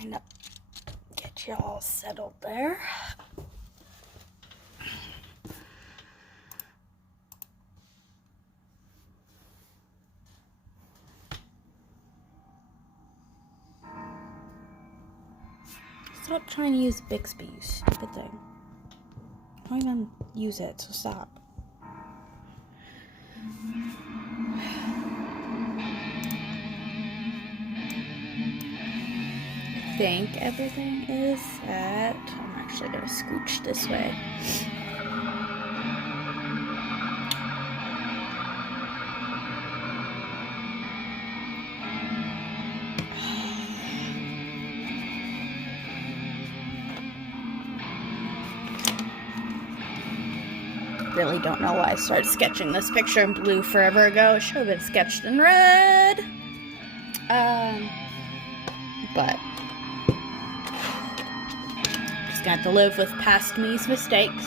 trying to get you all settled there. Stop trying to use Bixby, you stupid thing. Don't even use it, so stop. I think everything is set. I'm actually gonna scooch this way. Really don't know why I started sketching this picture in blue forever ago. It should have been sketched in red. But just gonna have to live with past me's mistakes.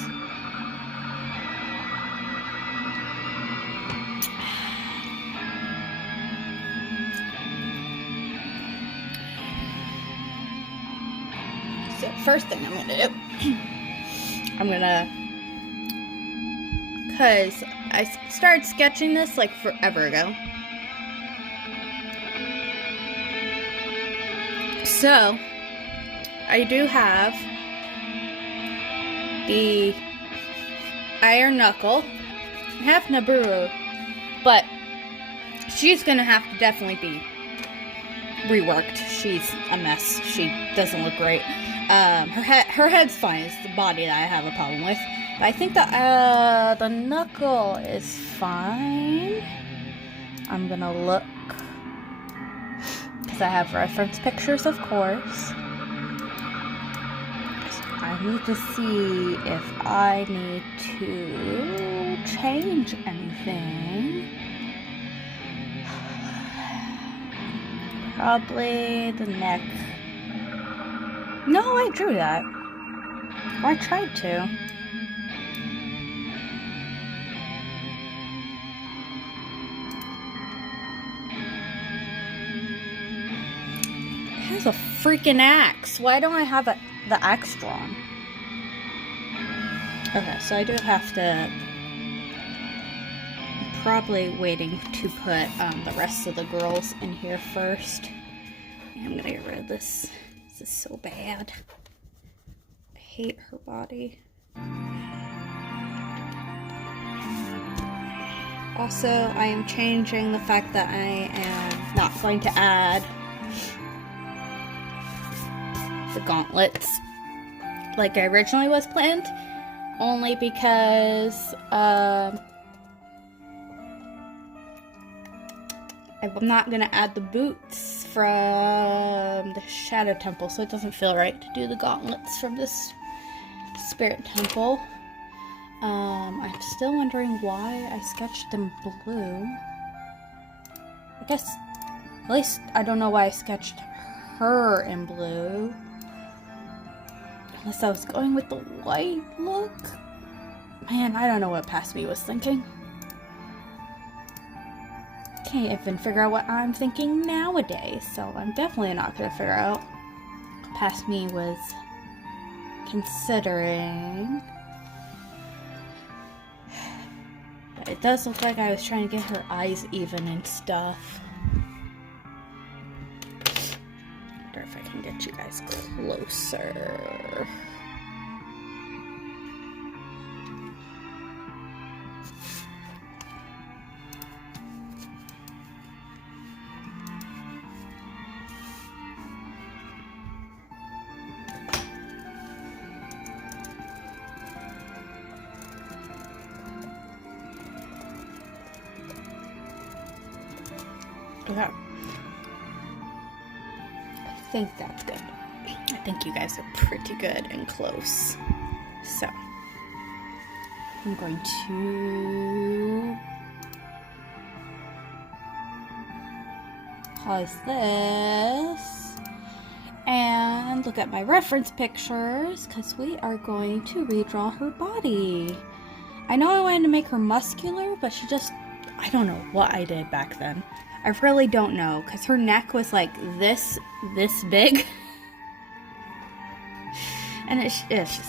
So first thing I'm gonna do, because I started sketching this like forever ago. So, I do have the Iron Knuckle. I have Nabooru, but she's gonna have to definitely be reworked. She's a mess. She doesn't look great. Her head's fine. It's the body that I have a problem with. But I think that the knuckle is fine. I'm gonna look, because I have reference pictures, of course. I need to see if I need to change anything. Probably the neck. No, I drew that. Or I tried to. It has a freaking axe. Why don't I have the axe drawn? Okay, so I do have to... I'm probably waiting to put the rest of the girls in here first. I'm gonna get rid of this. This is so bad. I hate her body. Also, I am changing the fact that I am not going to add the gauntlets like I originally was planned, only because I'm not going to add the boots from the Shadow Temple, so it doesn't feel right to do the gauntlets from this Spirit Temple. I'm still wondering why I sketched them blue. I guess, at least I don't know why I sketched her in blue. Unless I was going with the white look. Man, I don't know what Past Me was thinking. Can't even figure out what I'm thinking nowadays, so I'm definitely not going to figure out what Past Me was considering. But it does look like I was trying to get her eyes even and stuff. I wonder if I can get you guys closer. Okay. I think that's good. I think you guys are pretty good and close. So, I'm going to pause this and look at my reference pictures, because we are going to redraw her body. I know I wanted to make her muscular, but she just, I don't know what I did back then. I really don't know, because her neck was like this big. And it's just,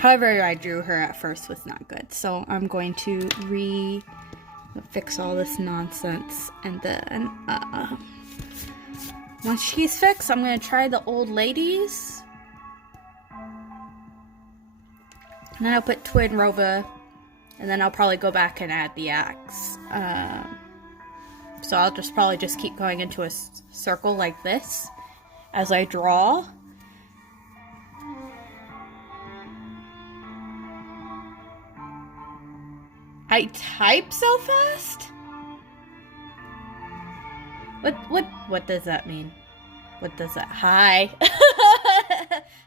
however I drew her at first was not good. So I'm going to fix all this nonsense, and then once she's fixed, I'm going to try the old ladies. And then I'll put Twin Rova, and then I'll probably go back and add the axe. So I'll probably just keep going into a circle like this as I draw. I type so fast? What does that mean? What does that? Hi.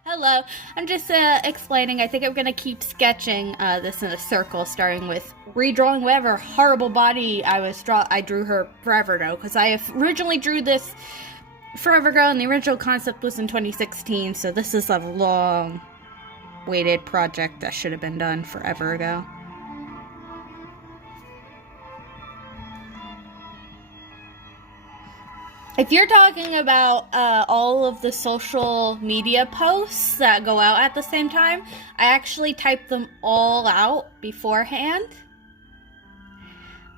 Hello. I'm just explaining. I think I'm gonna keep sketching this in a circle, starting with redrawing whatever horrible body I drew her forever ago, because I originally drew this forever ago, and the original concept was in 2016. So this is a long-waited project that should have been done forever ago. If you're talking about all of the social media posts that go out at the same time, I actually type them all out beforehand.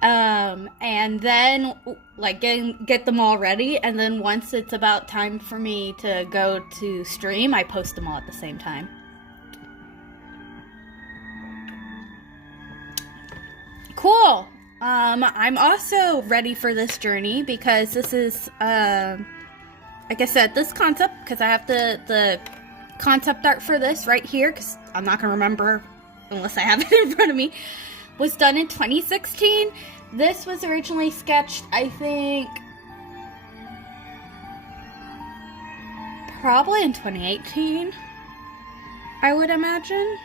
And then, like, get them all ready, and then once it's about time for me to go to stream, I post them all at the same time. Cool! I'm also ready for this journey because this is, like I said, this concept, because I have the concept art for this right here, because I'm not going to remember unless I have it in front of me, was done in 2016. This was originally sketched, I think, probably in 2018, I would imagine.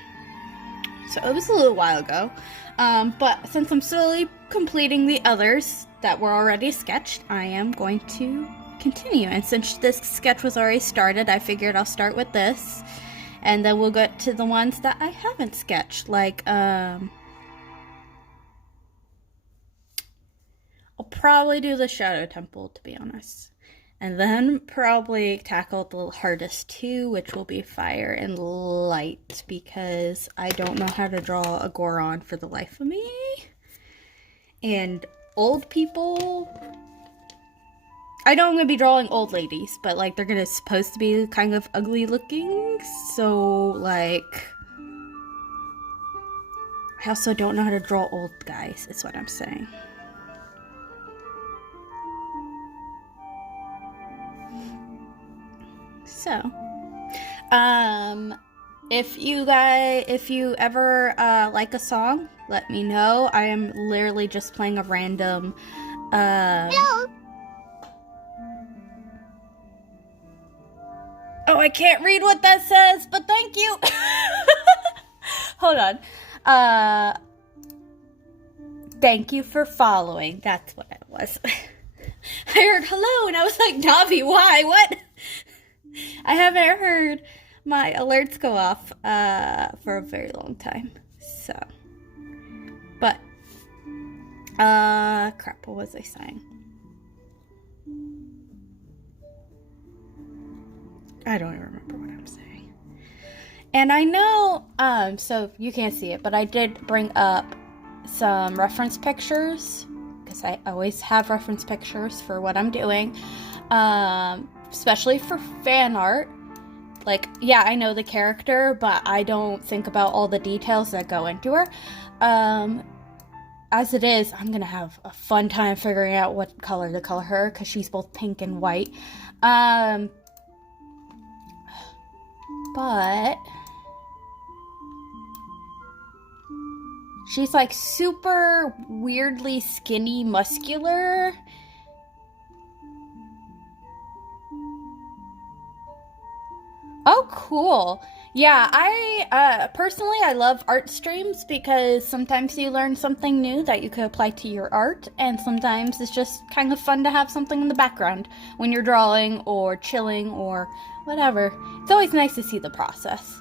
So it was a little while ago. But since I'm slowly completing the others that were already sketched, I am going to continue. And since this sketch was already started, I figured I'll start with this. And then we'll get to the ones that I haven't sketched. Like, I'll probably do the Shadow Temple, to be honest. And then probably tackle the hardest two, which will be Fire and Light, because I don't know how to draw a Goron for the life of me. And old people, I know I'm going to be drawing old ladies, but, like, they're supposed to be kind of ugly looking, so, like, I also don't know how to draw old guys, is what I'm saying. So, if you ever like a song, let me know. I am literally just playing a random No. Oh, I can't read what that says, but thank you. Hold on. Thank you for following. That's what it was. I heard hello and I was like, Navi, why? What? I haven't heard my alerts go off for a very long time. So, but crap, what was I saying? I don't even remember what I'm saying. And I know, so you can't see it, but I did bring up some reference pictures, because I always have reference pictures for what I'm doing, especially for fan art. Like, yeah, I know the character, but I don't think about all the details that go into her. As it is, I'm gonna have a fun time figuring out what color to color her, because she's both pink and white. But she's like super weirdly skinny, muscular. Oh, cool. Yeah, I personally, I love art streams because sometimes you learn something new that you could apply to your art, and sometimes it's just kind of fun to have something in the background when you're drawing or chilling or whatever. It's always nice to see the process.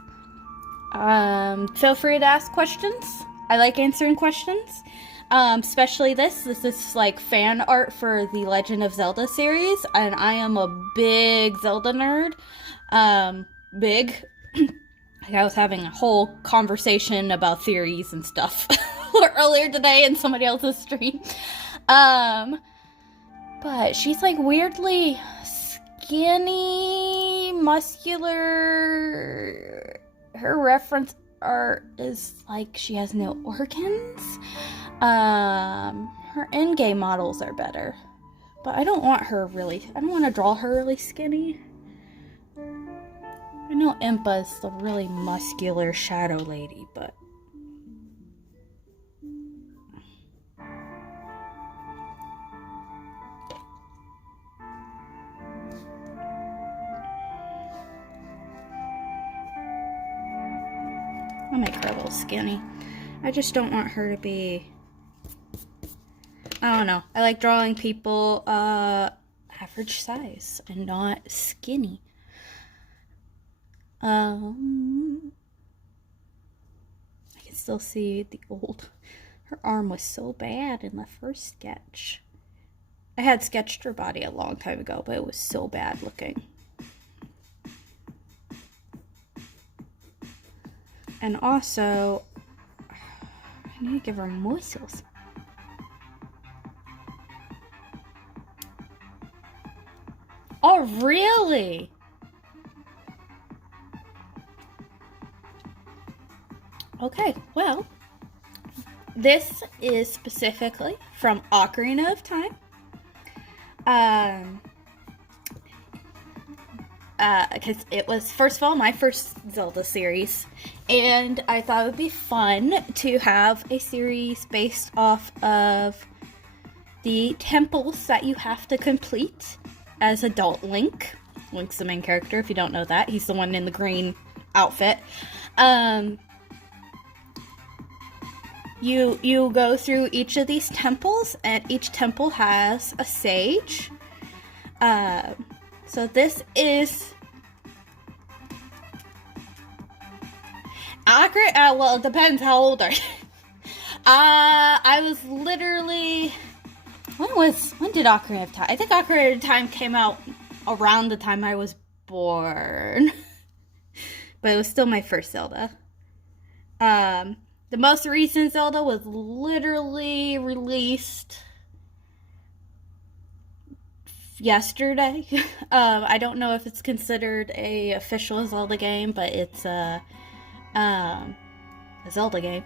Feel free to ask questions. I like answering questions. Especially this. This is like fan art for the Legend of Zelda series, and I am a big Zelda nerd. Big. Like, I was having a whole conversation about theories and stuff earlier today in somebody else's stream. But she's like weirdly skinny, muscular. Her reference art is like she has no organs. Her in-game models are better. But I don't want to draw her really skinny. I know Impa's the really muscular shadow lady, but... I'll make her a little skinny. I just don't want her to be... I don't know. I like drawing people average size and not skinny. I can still see the old... Her arm was so bad in the first sketch. I had sketched her body a long time ago, but it was so bad looking. And also, I need to give her muscles. Oh, really? Okay, well, this is specifically from Ocarina of Time. Because it was, first of all, my first Zelda series, and I thought it would be fun to have a series based off of the temples that you have to complete as adult Link. Link's the main character, if you don't know that. He's the one in the green outfit. You go through each of these temples, and each temple has a sage. So this is accurate. Well, it depends how old are you. I was literally... When did Ocarina of Time? I think Ocarina of Time came out around the time I was born. But it was still my first Zelda. The most recent Zelda was literally released yesterday. I don't know if it's considered a official Zelda game, but it's a Zelda game.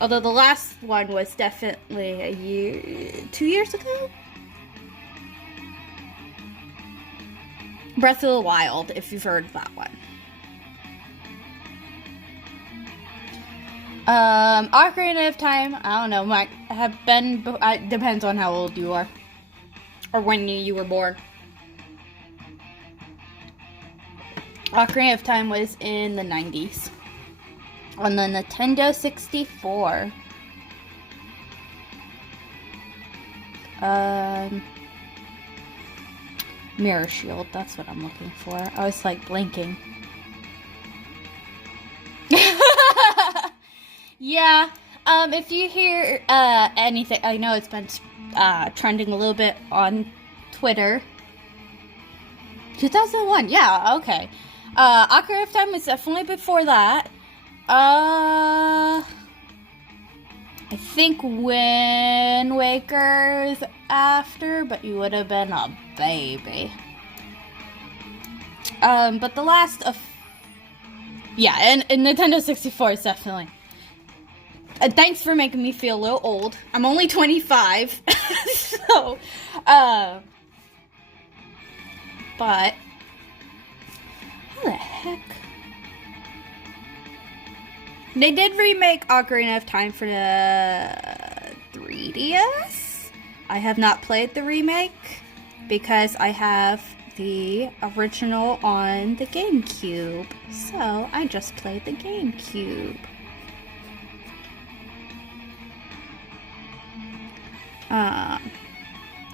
Although the last one was definitely 2 years ago? Breath of the Wild, if you've heard that one. Ocarina of Time, I don't know, depends on how old you are. Or when you were born. Ocarina of Time was in the 90s. On the Nintendo 64. Mirror Shield, that's what I'm looking for. I was like blinking. Yeah, if you hear anything, I know it's been trending a little bit on Twitter. 2001, yeah, okay. Ocarina of Time was definitely before that. I think Wind Waker's after, but you would have been a baby. But the last of... Yeah, and Nintendo 64 is definitely... thanks for making me feel a little old. I'm only 25, so, but... How the heck... They did remake Ocarina of Time for the 3DS. I have not played the remake because I have the original on the GameCube. So I just played the GameCube.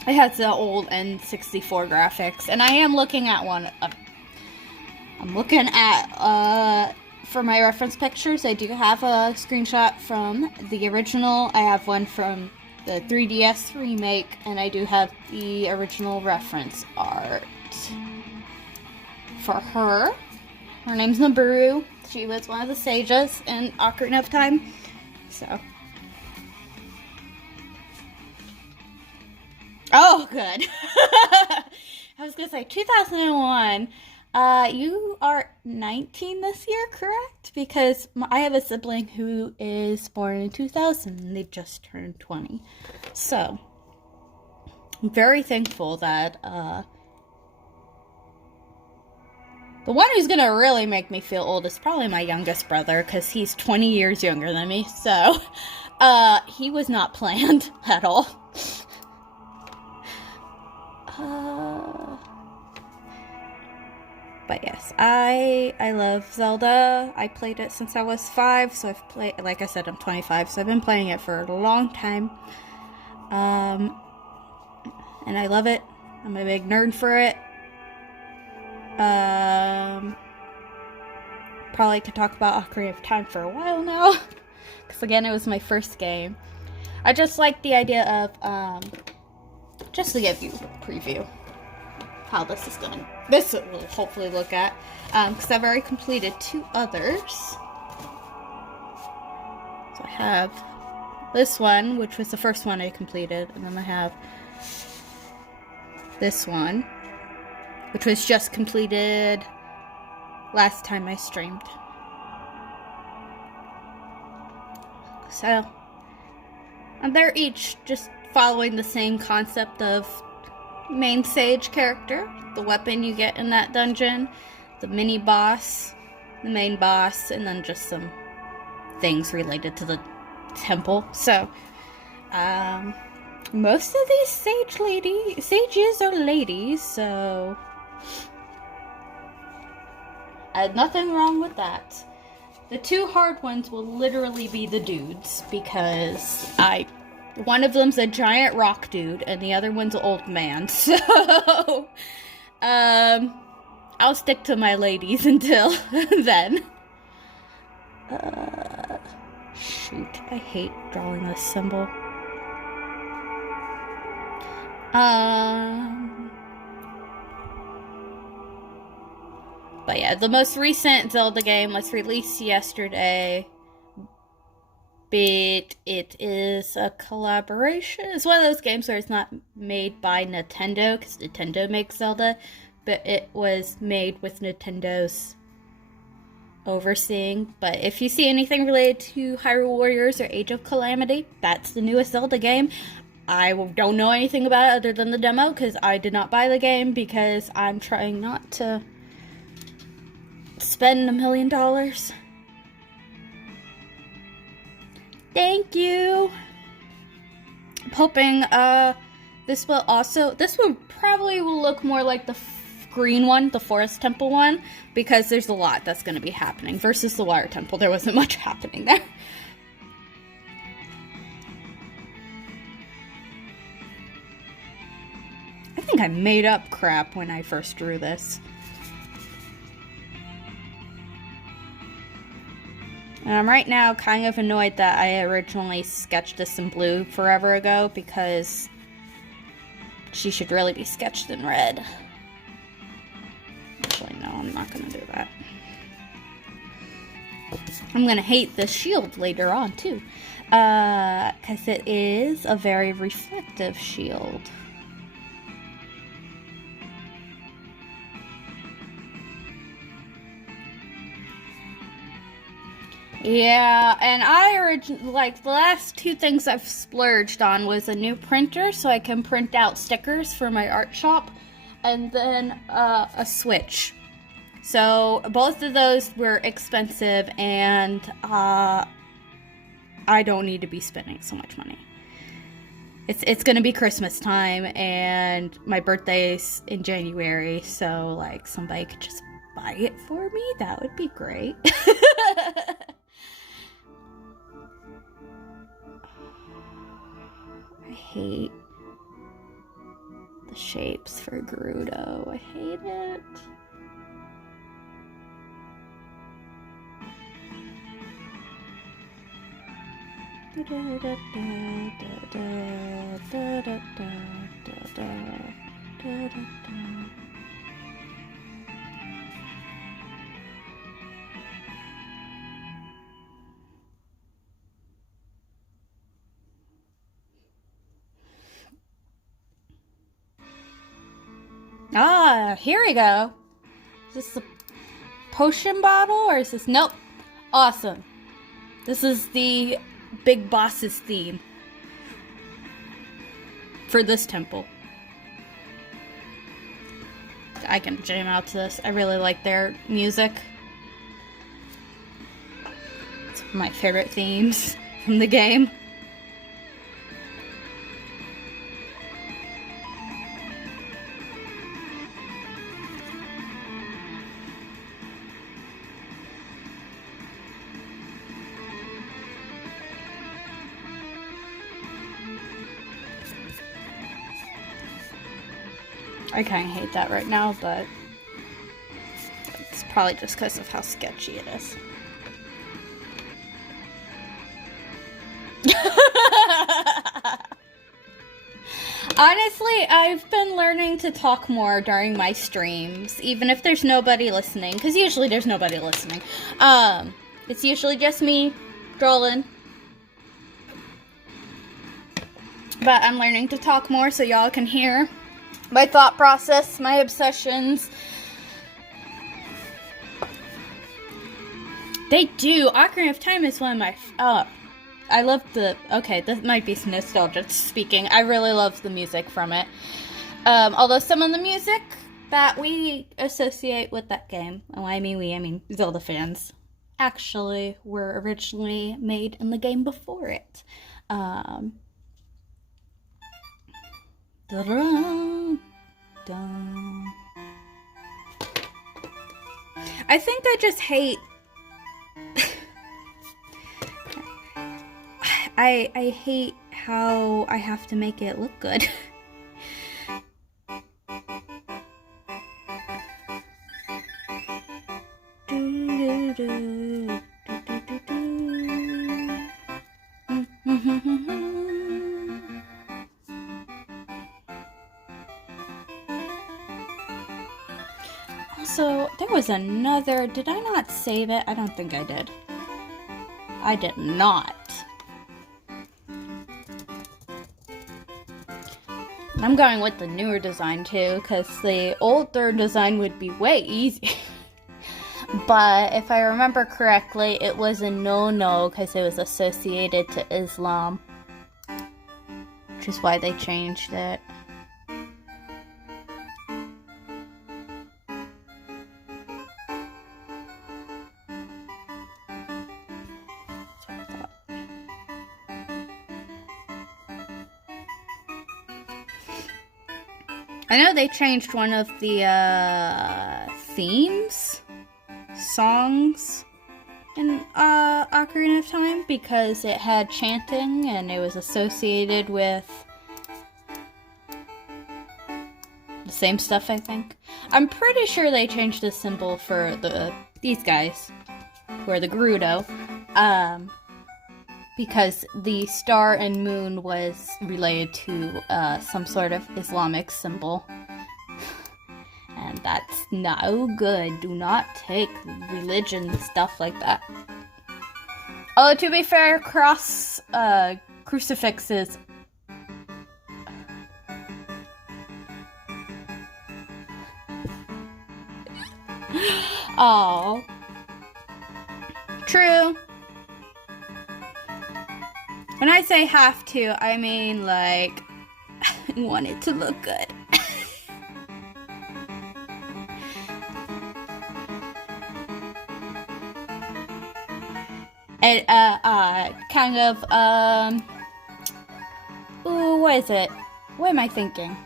It has the old N64 graphics, and I am looking at one. I'm looking at for my reference pictures, I do have a screenshot from the original. I have one from the 3DS remake, and I do have the original reference art for her. Her name's Nabooru. She was one of the sages in Ocarina of Time. So. Oh, good. I was gonna say 2001. You are 19 this year, correct? Because I have a sibling who is born in 2000 and they just turned 20. So, I'm very thankful that, the one who's gonna really make me feel old is probably my youngest brother, because he's 20 years younger than me, so, he was not planned at all. But yes, I love Zelda. I played it since I was 5, so I've played, like I said, I'm 25, so I've been playing it for a long time. And I love it. I'm a big nerd for it. Probably could talk about Ocarina of Time for a while now, because again, it was my first game. I just like the idea of, just to give you a preview how this is going. This will hopefully look at, because I've already completed 2 others. So I have this one, which was the first one I completed, and then I have this one, which was just completed last time I streamed. So, and they're each just following the same concept of main sage character, the weapon you get in that dungeon, the mini boss, the main boss, and then just some things related to the temple. So, most of these sages are ladies, so nothing wrong with that. The 2 hard ones will literally be the dudes, because one of them's a giant rock dude, and the other one's an old man, so, I'll stick to my ladies until then. Shoot, I hate drawing this symbol. But yeah, the most recent Zelda game was released yesterday. But it is a collaboration. It's one of those games where it's not made by Nintendo, because Nintendo makes Zelda, but it was made with Nintendo's overseeing. But if you see anything related to Hyrule Warriors or Age of Calamity, that's the newest Zelda game. I don't know anything about it other than the demo, because I did not buy the game, because I'm trying not to spend $1 million. Thank you. I'm hoping this will probably look more like the green one, the Forest Temple one, because there's a lot that's going to be happening versus the Water Temple. There wasn't much happening there. I think I made up crap when I first drew this. And I'm right now kind of annoyed that I originally sketched this in blue forever ago, because she should really be sketched in red. Actually, no, I'm not going to do that. I'm going to hate this shield later on, too. Because it is a very reflective shield. Yeah, and I originally, like, the last 2 things I've splurged on was a new printer so I can print out stickers for my art shop, and then a Switch. So both of those were expensive, and I don't need to be spending so much money. It's gonna be Christmas time, and my birthday's in January, so, like, somebody could just buy it for me. That would be great. I hate the shapes for Gerudo. I hate it. Ah, here we go. Is this a potion bottle or is this... Nope. Awesome. This is the Big Boss's theme for this temple. I can jam out to this. I really like their music. It's one of my favorite themes from the game. I kind of hate that right now, but it's probably just because of how sketchy it is. Honestly, I've been learning to talk more during my streams, even if there's nobody listening, because usually there's nobody listening. It's usually just me, Drollin. But I'm learning to talk more so y'all can hear my thought process, my obsessions. They do. Ocarina of Time is one of my... I love the... Okay, this might be nostalgia speaking. I really love the music from it. Although some of the music that we associate with that game, oh, I mean Zelda fans, actually were originally made in the game before it. I think I just hate... I hate how I have to make it look good. Also, there was another... Did I not save it? I don't think I did. I did not. I'm going with the newer design too, because the older design would be way easier. But if I remember correctly, it was a no-no because it was associated to Islam. Which is why they changed it. I know they changed one of the songs in Ocarina of Time because it had chanting and it was associated with the same stuff, I think. I'm pretty sure they changed the symbol for these guys, who are the Gerudo, because the star and moon was related to some sort of Islamic symbol. And that's no good. Do not take religion stuff like that. Although, to be fair, crucifixes... Oh. True. When I say have to, I mean, like, I want it to look good. And, kind of, ooh, what is it? What am I thinking?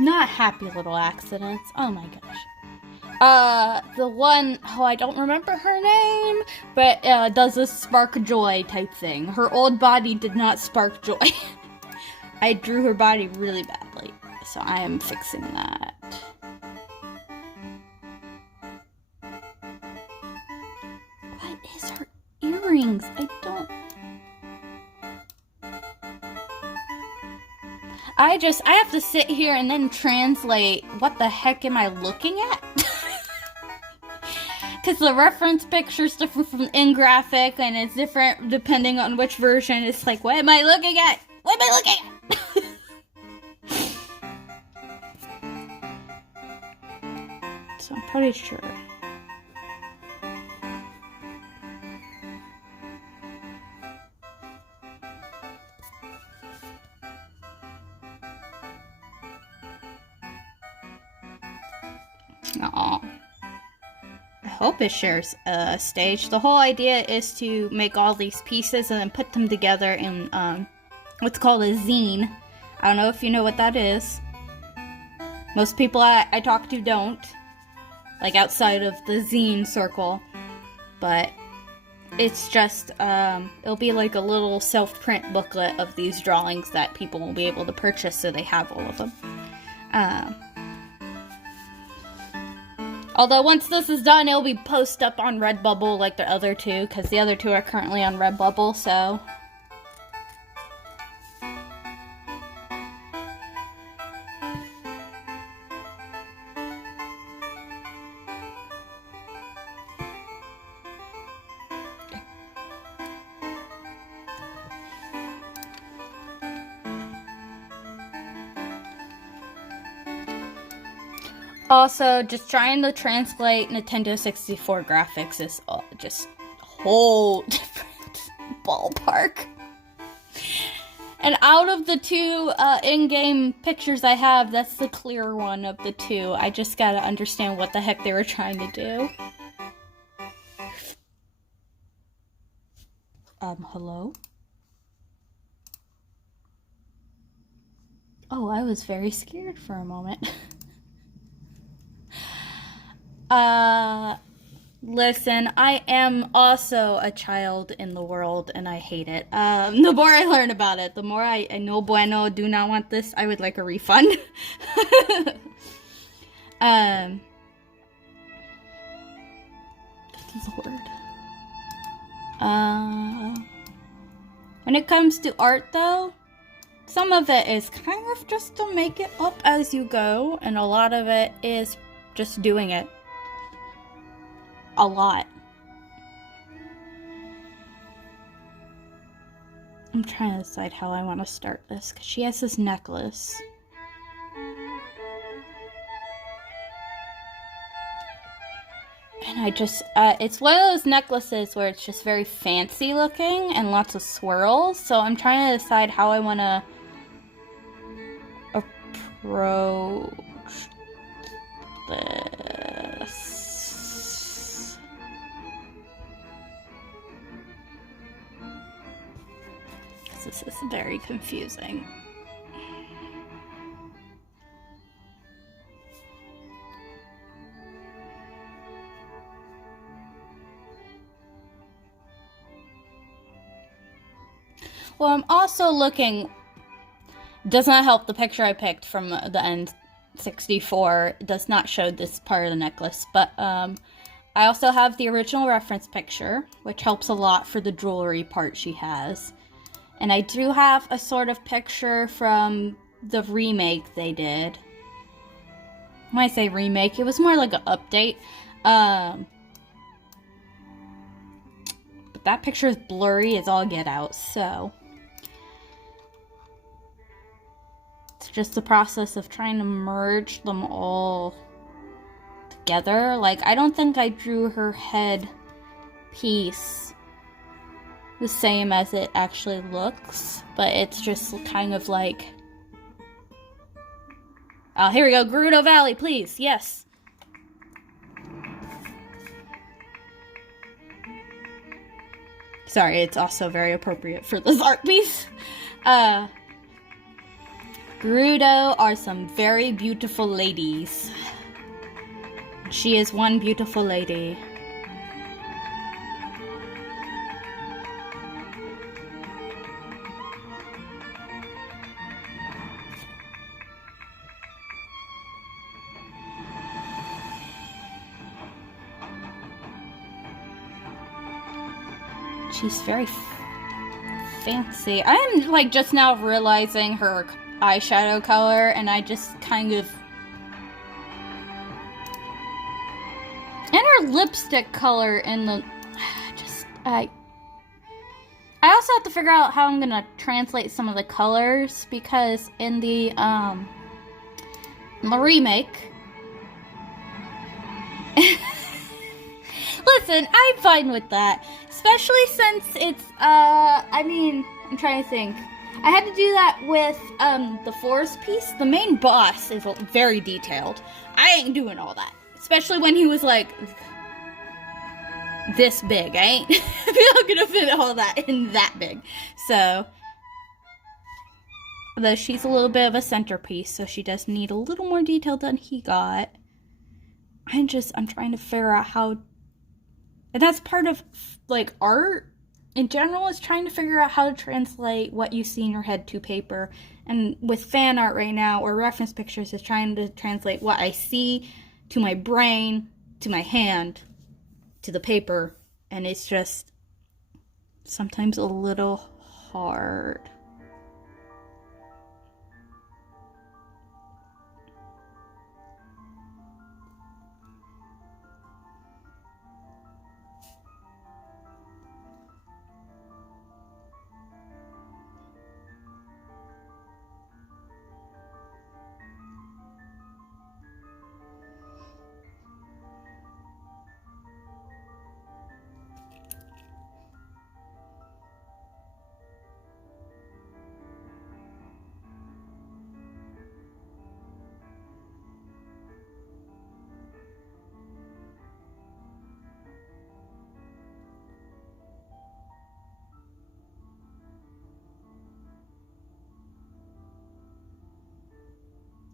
Not Happy Little Accidents. Oh my gosh. The one, I don't remember her name, but, does a spark joy type thing. Her old body did not spark joy. I drew her body really badly, so I am fixing that. What is her earrings? I have to sit here and then translate what the heck am I looking at? Because the reference picture is different from in-graphic, and it's different depending on which version. It's like, what am I looking at? What am I looking at? I'm pretty sure. Aw. I hope it shares a stage. The whole idea is to make all these pieces and then put them together in what's called a zine. I don't know if you know what that is. Most people I talk to don't. Like outside of the zine circle. But it's just, it'll be like a little self-print booklet of these drawings that people will be able to purchase so they have all of them. Although once this is done, it'll be posted up on Redbubble like the other two, because the other two are currently on Redbubble, so... Also, just trying to translate Nintendo 64 graphics is just a whole different ballpark. And out of the two in-game pictures I have, that's the clearer one of the two. I just gotta understand what the heck they were trying to do. Hello? Oh, I was very scared for a moment. Listen, I am also a child in the world, and I hate it. The more I learn about it, the more I no bueno, do not want this. I would like a refund. Lord. When it comes to art, though, some of it is kind of just to make it up as you go, and a lot of it is just doing it. A lot. I'm trying to decide how I want to start this, because she has this necklace. And I just, it's one of those necklaces where it's just very fancy looking and lots of swirls, so I'm trying to decide how I want to approach this. This is very confusing. Well, I'm also looking... Does not help the picture I picked from the N64. It does not show this part of the necklace, but I also have the original reference picture, which helps a lot for the jewelry part she has. And I do have a sort of picture from the remake they did. When I say remake, it was more like an update. But that picture is blurry as all get out, so... It's just the process of trying to merge them all together. Like, I don't think I drew her head piece the same as it actually looks, but it's just kind of like... Oh, here we go. Gerudo Valley, please. Yes. Sorry, it's also very appropriate for this art piece. Gerudo are some very beautiful ladies. She is one beautiful lady. She's very fancy. I'm like just now realizing her eyeshadow color, and I just kind of... And her lipstick color in the... I also have to figure out how I'm gonna translate some of the colors, because in the remake, Listen, I'm fine with that. Especially since it's, I mean, I'm trying to think. I had to do that with, the forest piece. The main boss is very detailed. I ain't doing all that. Especially when he was, like, this big. I ain't not gonna fit all that in that big. So, though she's a little bit of a centerpiece, so she does need a little more detail than he got. I'm trying to figure out how, and that's part of, like, art in general, is trying to figure out how to translate what you see in your head to paper. And with fan art right now, or reference pictures, is trying to translate what I see to my brain, to my hand, to the paper. And it's just sometimes a little hard.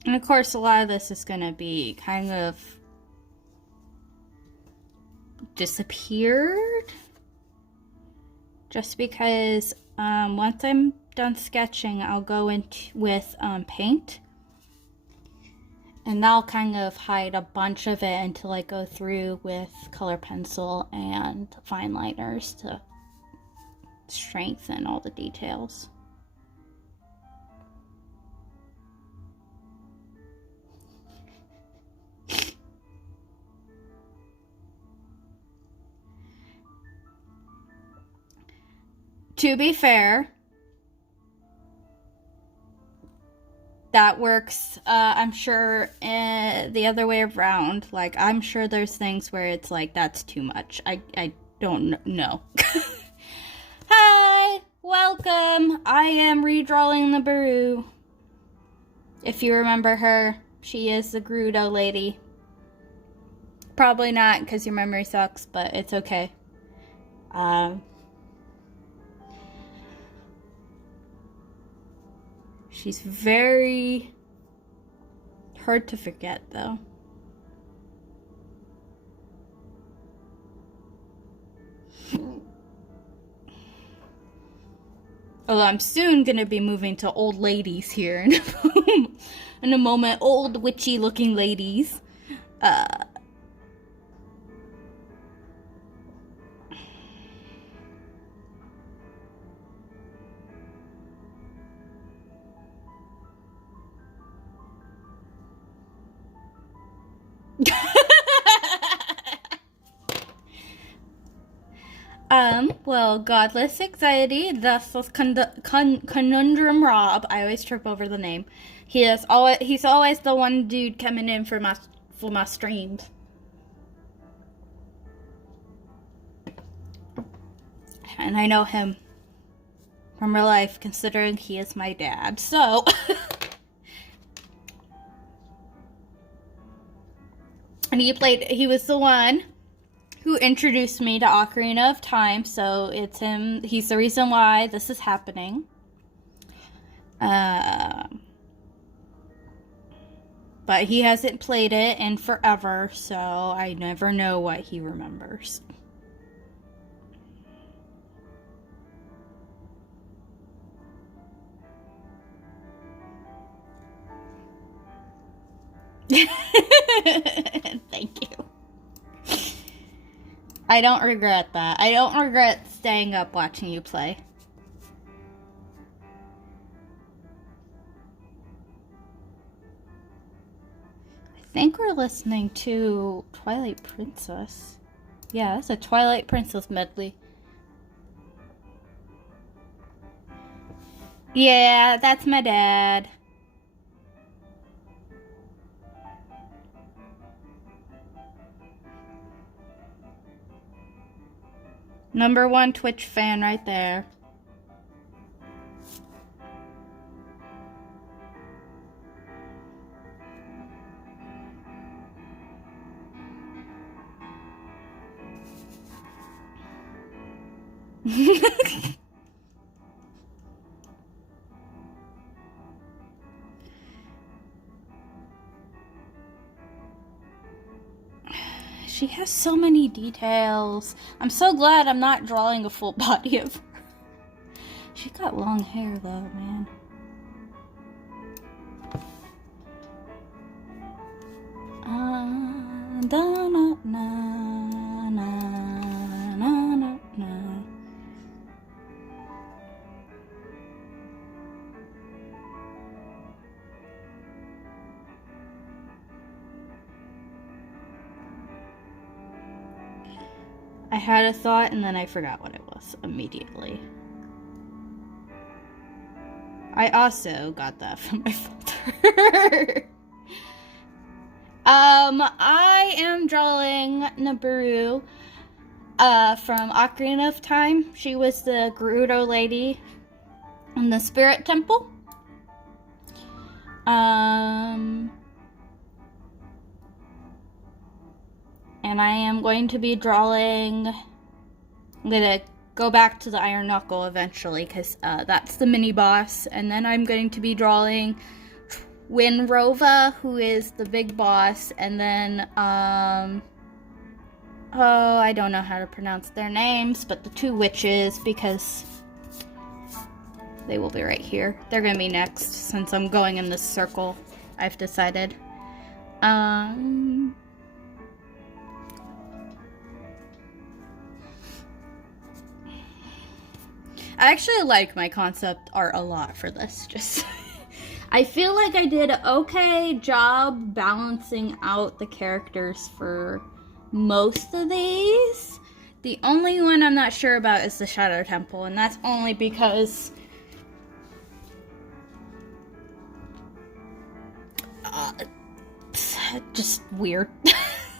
And of course, a lot of this is going to be kind of disappeared. Just because once I'm done sketching, I'll go in with paint. And that'll kind of hide a bunch of it until I go through with color pencil and fine liners to strengthen all the details. To be fair, that works, I'm sure, the other way around. Like, I'm sure there's things where it's like, that's too much. I don't know. Hi! Welcome! I am redrawing the Baru. If you remember her, she is the Gerudo lady. Probably not, because your memory sucks, but it's okay. She's very hard to forget, though. Although I'm soon gonna be moving to old ladies here in a moment. Old witchy looking ladies. Well, Godless Anxiety, thus Conundrum Rob. I always trip over the name. He's always the one dude coming in for my streams. And I know him from real life, considering he is my dad. So and he was the one who introduced me to Ocarina of Time, so it's him. He's the reason why this is happening. But he hasn't played it in forever, so I never know what he remembers. Thank you. I don't regret that. I don't regret staying up watching you play. I think we're listening to Twilight Princess. Yeah, that's a Twilight Princess medley. Yeah, that's my dad. #1 Twitch fan right there. She has so many details. I'm so glad I'm not drawing a full body of her. She got long hair though, man. Da, na, na, na, na, na, na. I had a thought and then I forgot what it was immediately. I also got that from my folder. I am drawing Nabooru from Ocarina of Time. She was the Gerudo lady in the Spirit Temple. And I am going to be drawing, I'm going to go back to the Iron Knuckle eventually, because that's the mini-boss. And then I'm going to be drawing Winrova, who is the big boss. And then, oh, I don't know how to pronounce their names, but the 2 witches, because they will be right here. They're going to be next, since I'm going in this circle, I've decided. I actually like my concept art a lot for this. Just, I feel like I did an okay job balancing out the characters for most of these. The only one I'm not sure about is the Shadow Temple, and that's only because it's just weird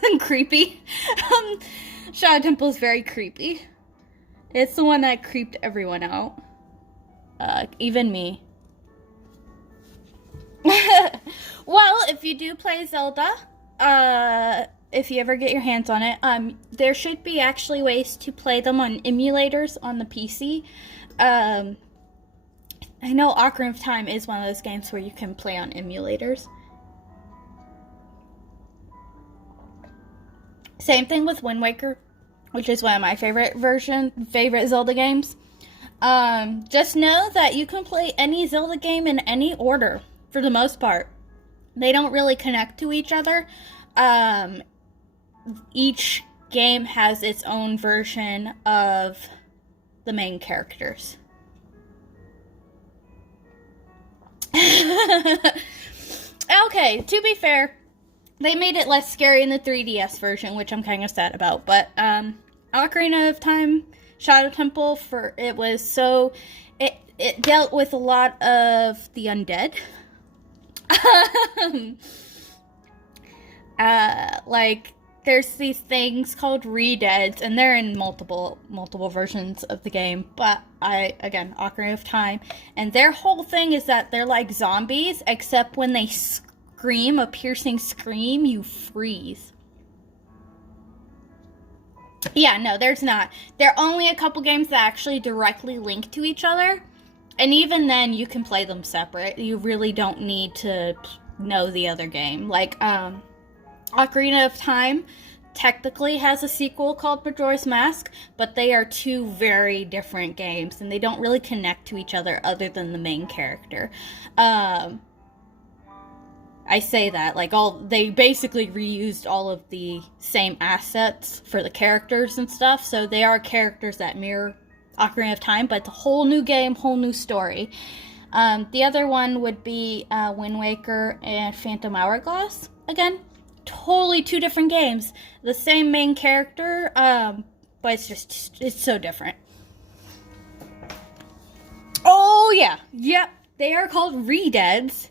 and creepy. Shadow Temple is very creepy. It's the one that creeped everyone out. Even me. Well, if you do play Zelda, if you ever get your hands on it, there should be actually ways to play them on emulators on the PC. I know Ocarina of Time is one of those games where you can play on emulators. Same thing with Wind Waker, which is one of my favorite Zelda games. Just know that you can play any Zelda game in any order, for the most part. They don't really connect to each other. Each game has its own version of the main characters. Okay, to be fair, they made it less scary in the 3DS version, which I'm kind of sad about. But Ocarina of Time, Shadow Temple, it dealt with a lot of the undead. Like, there's these things called re-deads, and they're in multiple versions of the game. But again, Ocarina of Time, and their whole thing is that they're like zombies, except when they scream a piercing scream, you freeze. Yeah, no, there's not. There are only a couple games that actually directly link to each other, and even then, you can play them separate. You really don't need to know the other game. Like, Ocarina of Time technically has a sequel called Majora's Mask, but they are 2 very different games, and they don't really connect to each other other than the main character. I say that, like, they basically reused all of the same assets for the characters and stuff, so they are characters that mirror Ocarina of Time, but it's a whole new game, whole new story. The other one would be Wind Waker and Phantom Hourglass. Again, totally 2 different games. The same main character, but it's so different. Oh, yeah. Yep. They are called re-deads.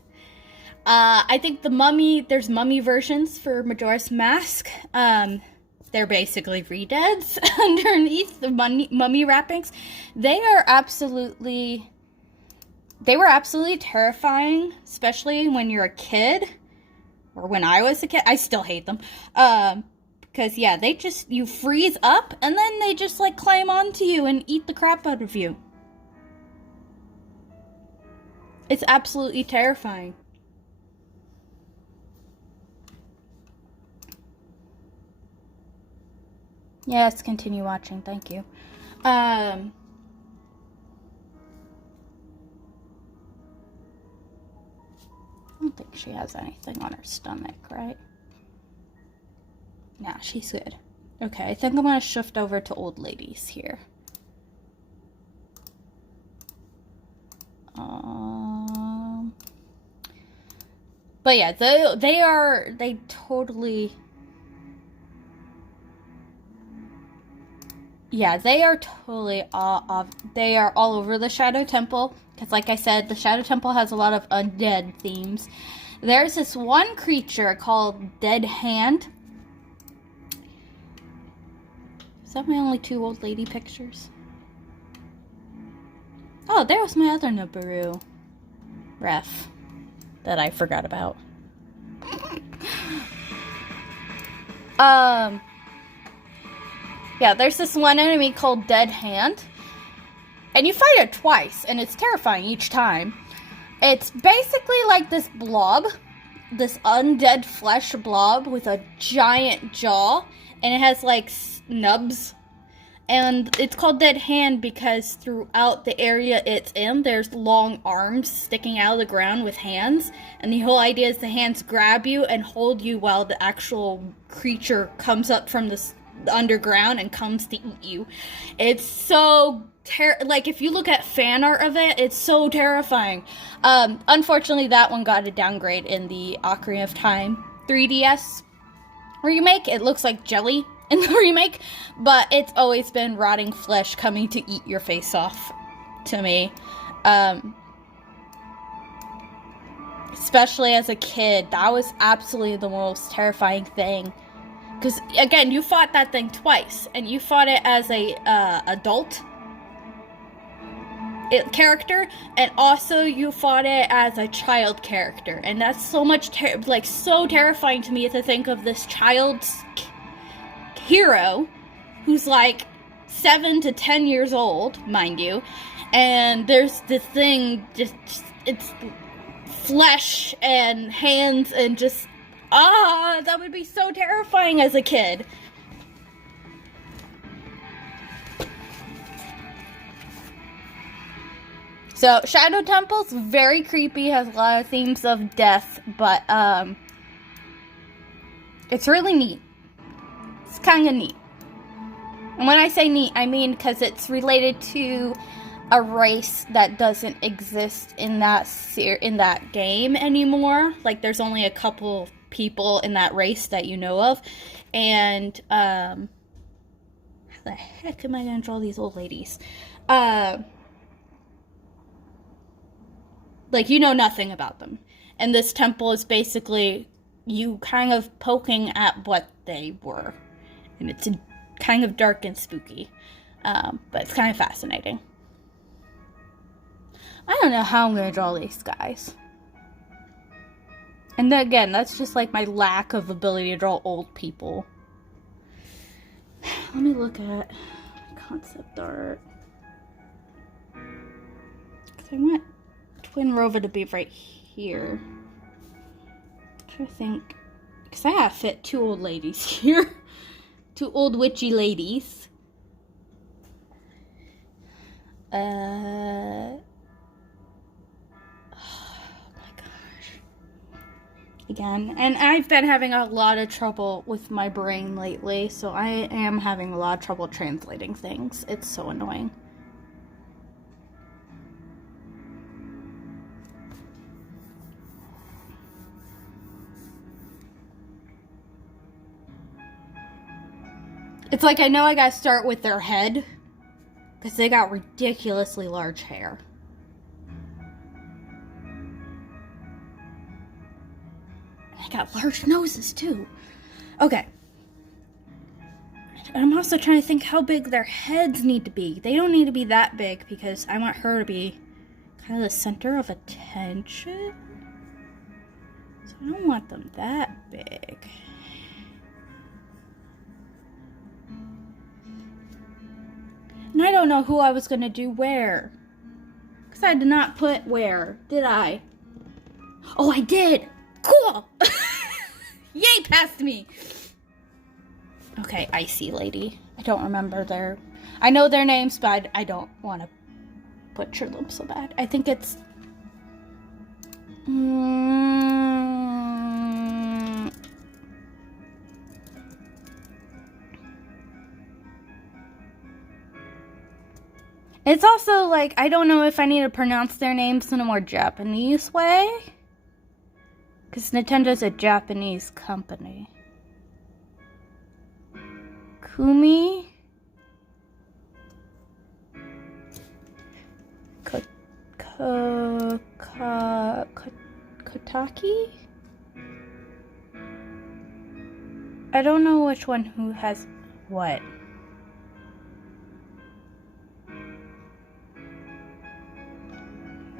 I think there's mummy versions for Majora's Mask. they're basically re-deads underneath the mummy wrappings. They were absolutely terrifying, especially when you're a kid, or when I was a kid. I still hate them. Because, yeah, you freeze up, and then they just, like, climb onto you and eat the crap out of you. It's absolutely terrifying. Yes, continue watching. Thank you. I don't think she has anything on her stomach, right? Nah, she's good. Okay, I think I'm gonna shift over to old ladies here. But yeah, they totally... Yeah, they are totally they are all over the Shadow Temple. Because like I said, the Shadow Temple has a lot of undead themes. There's this one creature called Dead Hand. Is that my only 2 old lady pictures? Oh, there was my other Nibiru ref that I forgot about. Yeah, there's this one enemy called Dead Hand. And you fight it twice, and it's terrifying each time. It's basically like this blob, this undead flesh blob with a giant jaw, and it has like nubs. And it's called Dead Hand because throughout the area it's in, there's long arms sticking out of the ground with hands. And the whole idea is the hands grab you and hold you while the actual creature comes up from the underground and comes to eat you. It's so like, if you look at fan art of it, it's so terrifying. Unfortunately, that one got a downgrade in the Ocarina of Time 3DS remake. It looks like jelly in the remake, but it's always been rotting flesh coming to eat your face off to me. Especially as a kid, that was absolutely the most terrifying thing. Because, again, you fought that thing twice, and you fought it as a adult character, and also you fought it as a child character. And that's so much, so terrifying to me to think of this child's hero who's like 7 to 10 years old, mind you, and there's this thing, it's flesh and hands and just, that would be so terrifying as a kid. So, Shadow Temple's very creepy, has a lot of themes of death, but, it's really neat. It's kind of neat. And when I say neat, I mean because it's related to a race that doesn't exist in that game anymore. Like, there's only a couple people in that race that you know of. And, how the heck am I going to draw these old ladies? Like, you know nothing about them. And this temple is basically you kind of poking at what they were. And it's kind of dark and spooky. But it's kind of fascinating. I don't know how I'm going to draw these guys. And then, again, that's just like my lack of ability to draw old people. Let me look at concept art. Because I want Twin Rova to be right here. I'm trying to think. Because I have to fit 2 old ladies here. 2 old witchy ladies. Oh my gosh. Again. And I've been having a lot of trouble with my brain lately, so I am having a lot of trouble translating things. It's so annoying. It's like I know I gotta start with their head, because they got ridiculously large hair. They got large noses, too. Okay. And I'm also trying to think how big their heads need to be. They don't need to be that big because I want her to be kind of the center of attention. So I don't want them that big. And I don't know who I was going to do where. Because I did not put where, did I? Oh, I did! Cool! Yay, past me! Okay, Icy Lady. I don't remember their... I know their names, but I don't want to butcher them so bad. I think it's... It's also like, I don't know if I need to pronounce their names in a more Japanese way. Because Nintendo's a Japanese company. Kumi? Kotaki? I don't know which one who has what.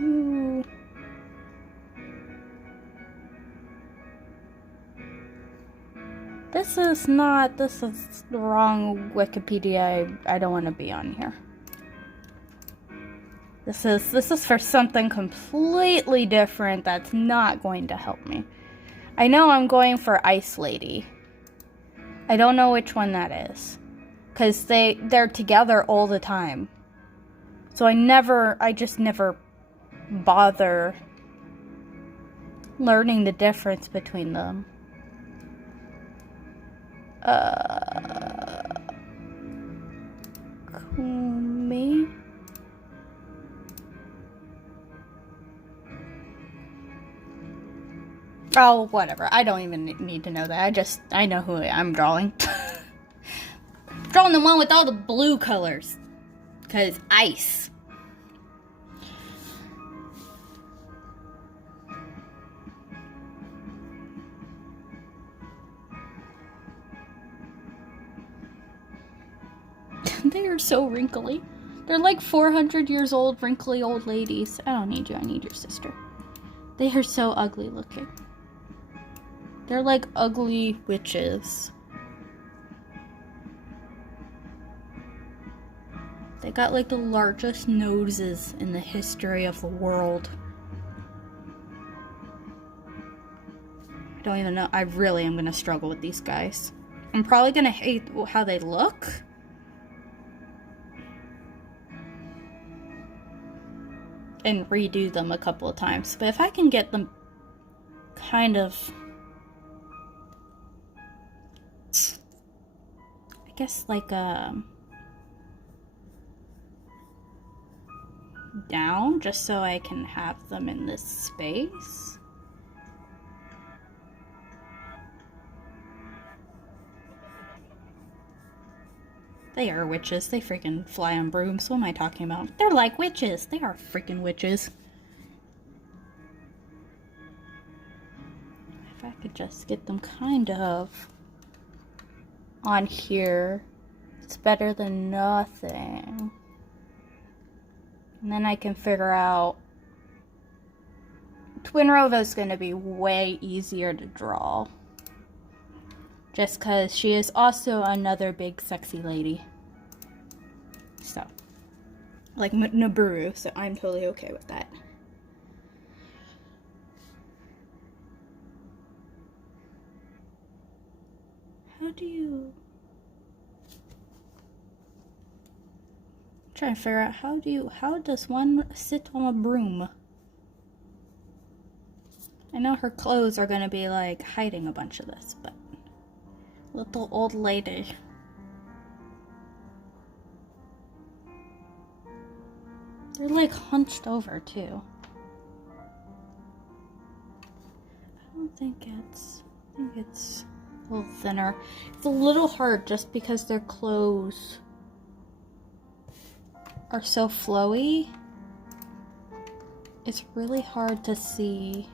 Ooh. This is the wrong Wikipedia. I don't want to be on here. This is for something completely different that's not going to help me. I know I'm going for Ice Lady. I don't know which one that is. Because they're together all the time. So I just never bother learning the difference between them. Kumi? Oh, whatever. I don't even need to know that. I know who I'm drawing. Drawing the one with all the blue colors. Because ice. They are so wrinkly. They're like 400 years old, wrinkly old ladies. I don't need you. I need your sister. They are so ugly looking. They're like ugly witches. They got like the largest noses in the history of the world. I don't even know. I really am going to struggle with these guys. I'm probably going to hate how they look. And redo them a couple of times. But if I can get them kind of... I guess like down, just so I can have them in this space. They are witches. They freaking fly on brooms. What am I talking about? They're like witches. They are freaking witches. If I could just get them kind of on here, it's better than nothing. And then I can figure out... Twinrova is going to be way easier to draw. Just because she is also another big sexy lady. So, like Naburu, so I'm totally okay with that. How do you... I'm trying to figure out how does one sit on a broom? I know her clothes are going to be like hiding a bunch of this, but... Little old lady. They're like hunched over too. I think it's a little thinner. It's a little hard just because their clothes are so flowy. It's really hard to see.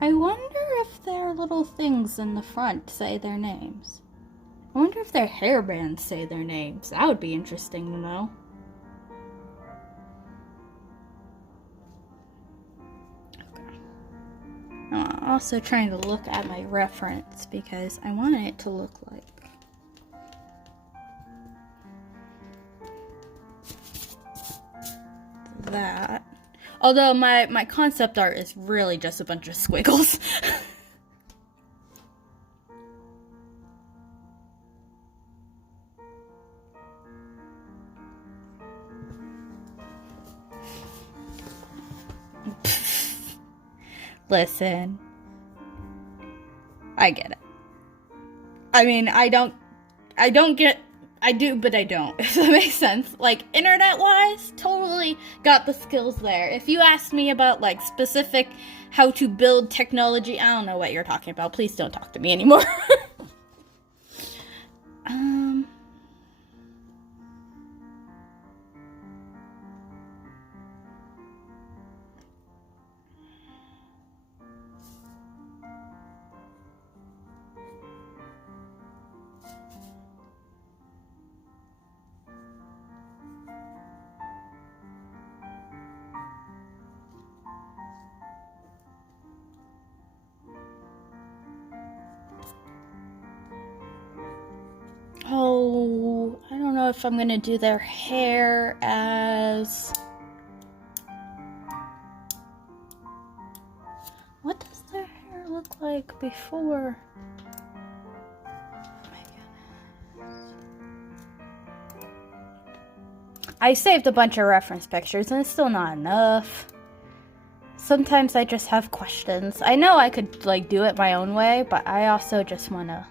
I wonder if their little things in the front say their names? I wonder if their hairbands say their names. That would be interesting to know. Okay. I'm also trying to look at my reference because I want it to look like that. Although my concept art is really just a bunch of squiggles. Listen, I get it. I mean, I do, but I don't, if that makes sense. Like, internet-wise, totally got the skills there. If you ask me about, like, specific how to build technology, I don't know what you're talking about. Please don't talk to me anymore. Oh, I don't know if I'm gonna do their hair as... What does their hair look like before? Oh my goodness. I saved a bunch of reference pictures and it's still not enough. Sometimes I just have questions. I know I could, like, do it my own way, but I also just wanna...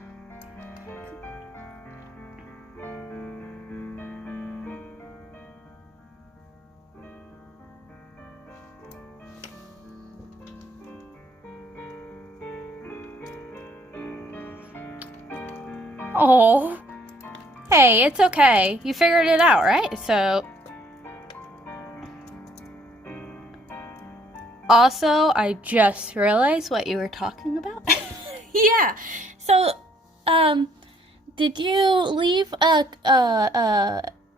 Oh, hey, it's okay. You figured it out, right? So, also, I just realized what you were talking about. Yeah. So, did you leave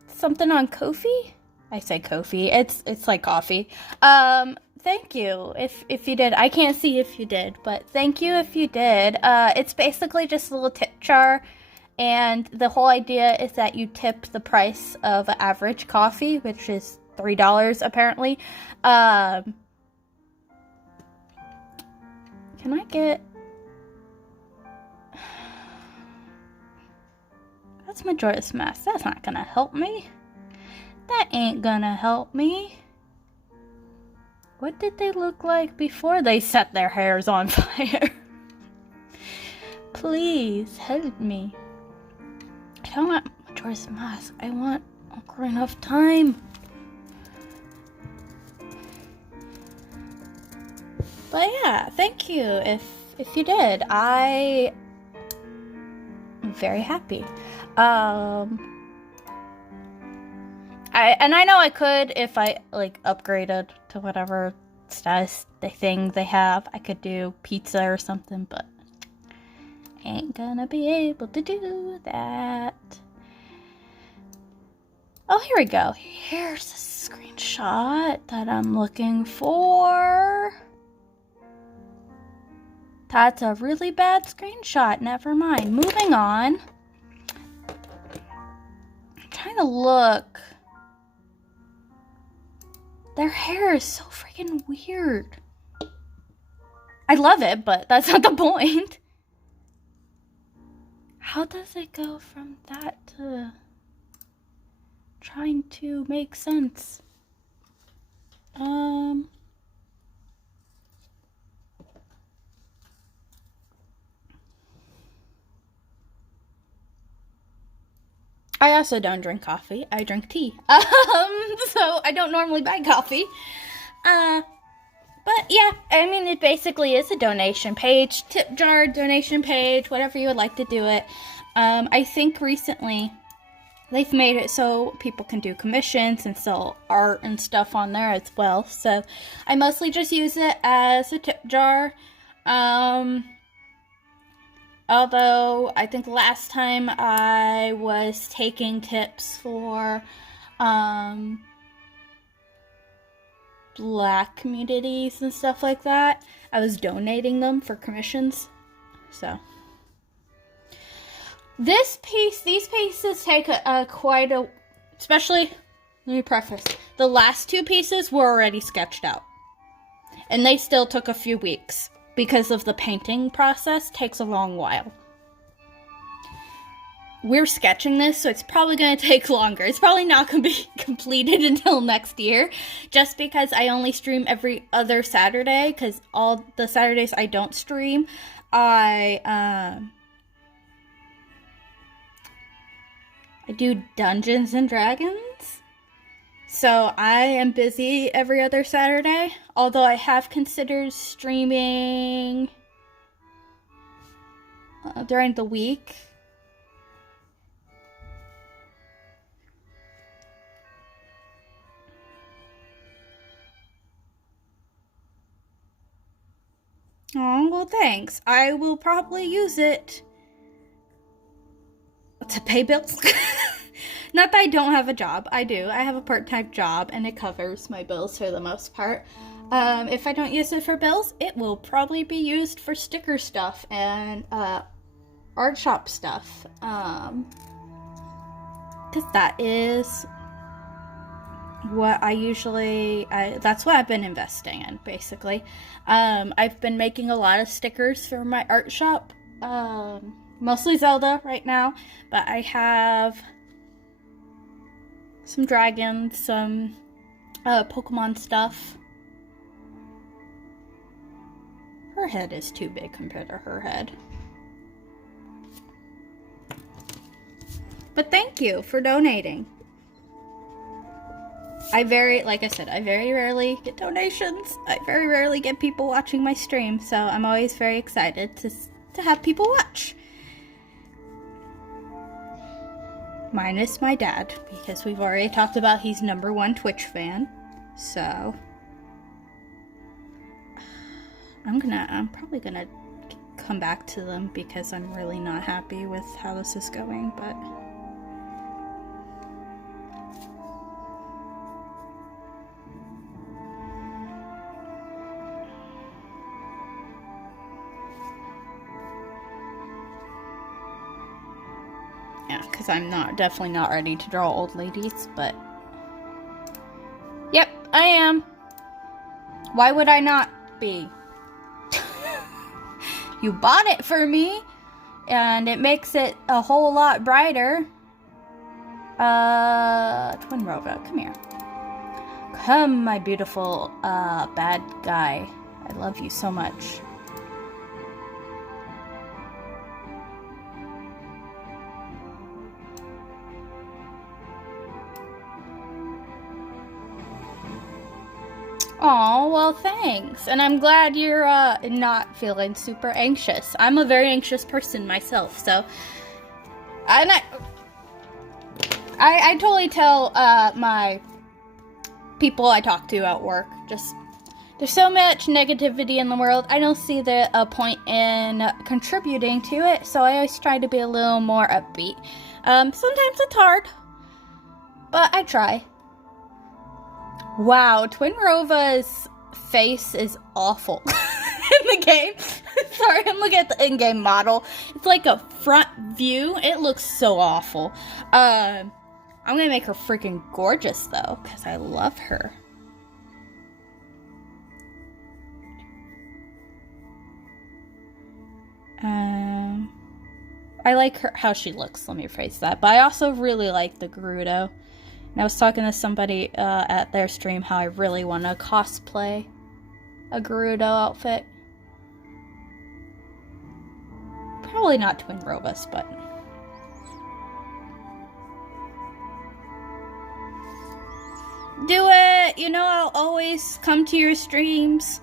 something on Ko-fi? I say Ko-fi. It's like coffee. Thank you if you did. I can't see if you did, but thank you if you did. It's basically just a little tip jar. And the whole idea is that you tip the price of an average coffee, which is $3 apparently. Can I get... That's Majora's Mask. That's not gonna help me. That ain't gonna help me. What did they look like before they set their hairs on fire? Please help me. I don't want Majora's Mask. I want Ocarina of Time. But yeah, thank you if you did. I'm very happy. I know I could if I like upgraded to whatever status thing they have. I could do pizza or something, but ain't gonna be able to do that. Oh, here we go. Here's a screenshot that I'm looking for. That's a really bad screenshot. Never mind. Moving on. I'm trying to look. Their hair is so freaking weird. I love it, but that's not the point. How does it go from that to trying to make sense? I also don't drink coffee. I drink tea. So I don't normally buy coffee. But yeah, I mean, it basically is a donation page, tip jar, donation page, whatever you would like to do it. I think recently they've made it so people can do commissions and sell art and stuff on there as well. So I mostly just use it as a tip jar. Although, I think last time I was taking tips for, Black communities and stuff like that. I was donating them for commissions. So. These pieces take quite a, especially, let me preface, the last 2 pieces were already sketched out. And they still took a few weeks because of the painting process takes a long while. We're sketching this, so it's probably going to take longer. It's probably not going to be completed until next year, just because I only stream every other Saturday, because all the Saturdays I don't stream, I do Dungeons and Dragons. So I am busy every other Saturday, although I have considered streaming during the week. Oh, well, thanks. I will probably use it to pay bills. Not that I don't have a job. I do. I have a part-time job, and it covers my bills for the most part. If I don't use it for bills, it will probably be used for sticker stuff and art shop stuff. Because that is what I usually, that's what I've been investing in, basically. I've been making a lot of stickers for my art shop, mostly Zelda right now, but I have some dragons, some Pokemon stuff. Her head is too big compared to her head. But thank you for donating. Like I said, I very rarely get donations. I very rarely get people watching my stream, so I'm always very excited to have people watch. Minus my dad, because we've already talked about he's #1 Twitch fan. So I'm probably gonna come back to them because I'm really not happy with how this is going, but yeah, because I'm definitely not ready to draw old ladies, but yep, I am. Why would I not be? You bought it for me, and it makes it a whole lot brighter. Twinrova, come here. Come, my beautiful, bad guy. I love you so much. Aw, well, thanks. And I'm glad you're, not feeling super anxious. I'm a very anxious person myself, so... And I totally tell, my people I talk to at work, just... There's so much negativity in the world, I don't see the point in contributing to it, so I always try to be a little more upbeat. Sometimes it's hard, but I try. Wow, Twinrova's face is awful in the game. Sorry, I'm looking at the in-game model. It's like a front view. It looks so awful. I'm gonna make her freaking gorgeous, though, because I love her. I like her how she looks, let me phrase that. But I also really like the Gerudo. And I was talking to somebody at their stream how I really want to cosplay a Gerudo outfit. Probably not Twinrova's, but... Do it! You know I'll always come to your streams.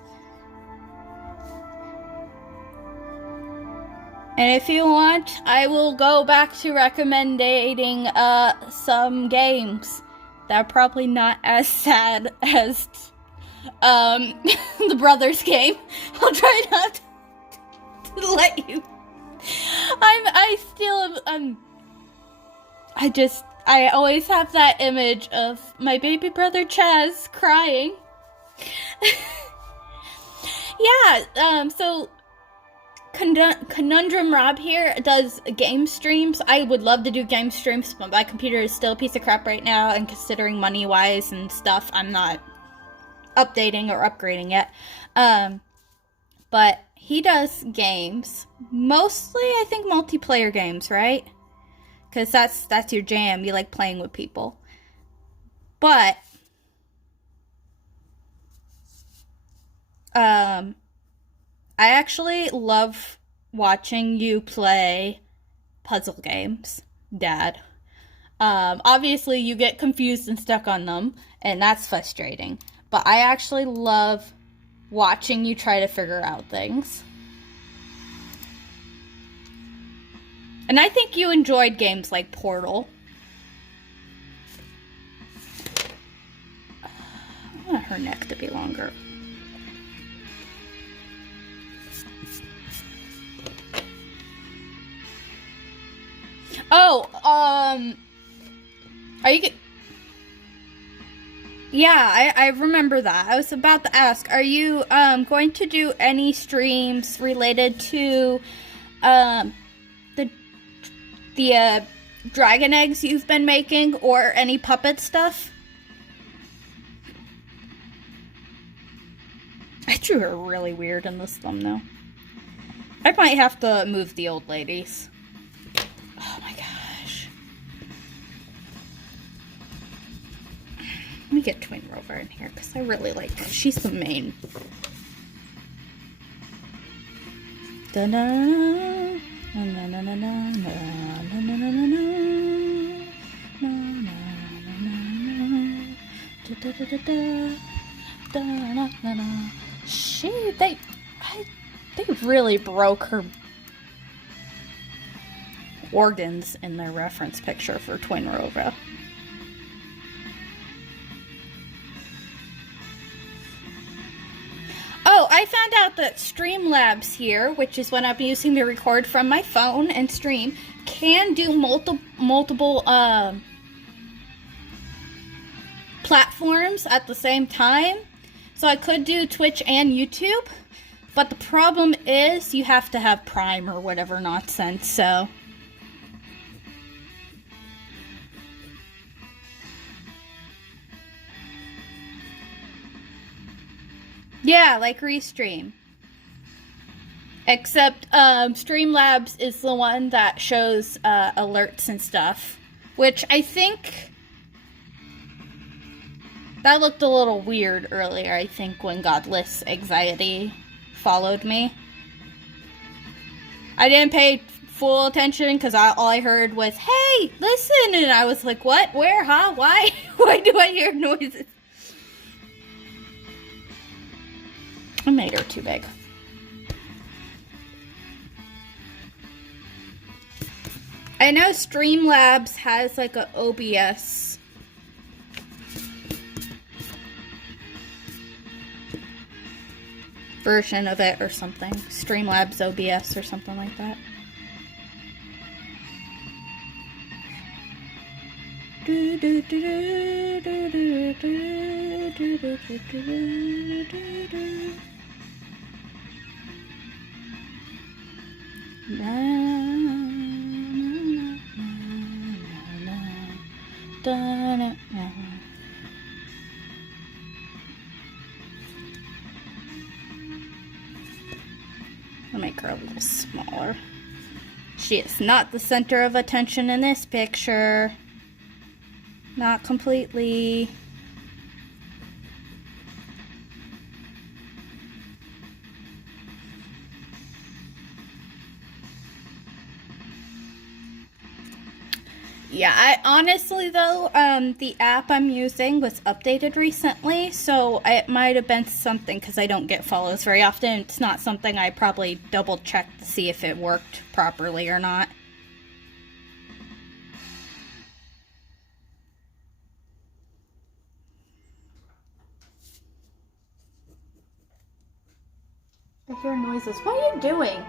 And if you want, I will go back to recommending some games that are probably not as sad as the Brothers game. I'll try not to let you I still I always have that image of my baby brother Chaz crying. Yeah, so Conundrum Rob here does game streams. I would love to do game streams, but my computer is still a piece of crap right now, and considering money-wise and stuff, I'm not updating or upgrading yet. But he does games. Mostly, I think, multiplayer games, right? Because that's your jam. You like playing with people. But I actually love watching you play puzzle games, Dad. Obviously, you get confused and stuck on them, and that's frustrating. But I actually love watching you try to figure out things. And I think you enjoyed games like Portal. I want her neck to be longer. Oh, are you... Yeah, I remember that. I was about to ask, are you, going to do any streams related to, the dragon eggs you've been making, or any puppet stuff? I drew her really weird in this thumbnail. I might have to move the old ladies. Oh my gosh. Let me get Twin Rover in here, because I really like her. She's the main. Da-da-da. Na na na na na na na na na na na na na na. They really broke her organs in their reference picture for Twin Rover. Oh, I found out that Streamlabs here, which is what I'm using to record from my phone and stream, can do multiple platforms at the same time. So I could do Twitch and YouTube, but the problem is you have to have Prime or whatever nonsense, so... Yeah, like Restream. Except Streamlabs is the one that shows alerts and stuff. Which I think... That looked a little weird earlier, I think, when Godless Anxiety followed me. I didn't pay full attention because all I heard was, "Hey, listen!" And I was like, what? Where? Huh? Why? Why do I hear noises? I made her too big. I know Streamlabs has like a OBS version of it or something. Streamlabs OBS or something like that. I'll make her a little smaller. She is not the center of attention in this picture. Not completely. Yeah, I honestly though, the app I'm using was updated recently, so it might have been something, because I don't get follows very often. It's not something I probably double checked to see if it worked properly or not. I hear noises. What are you doing?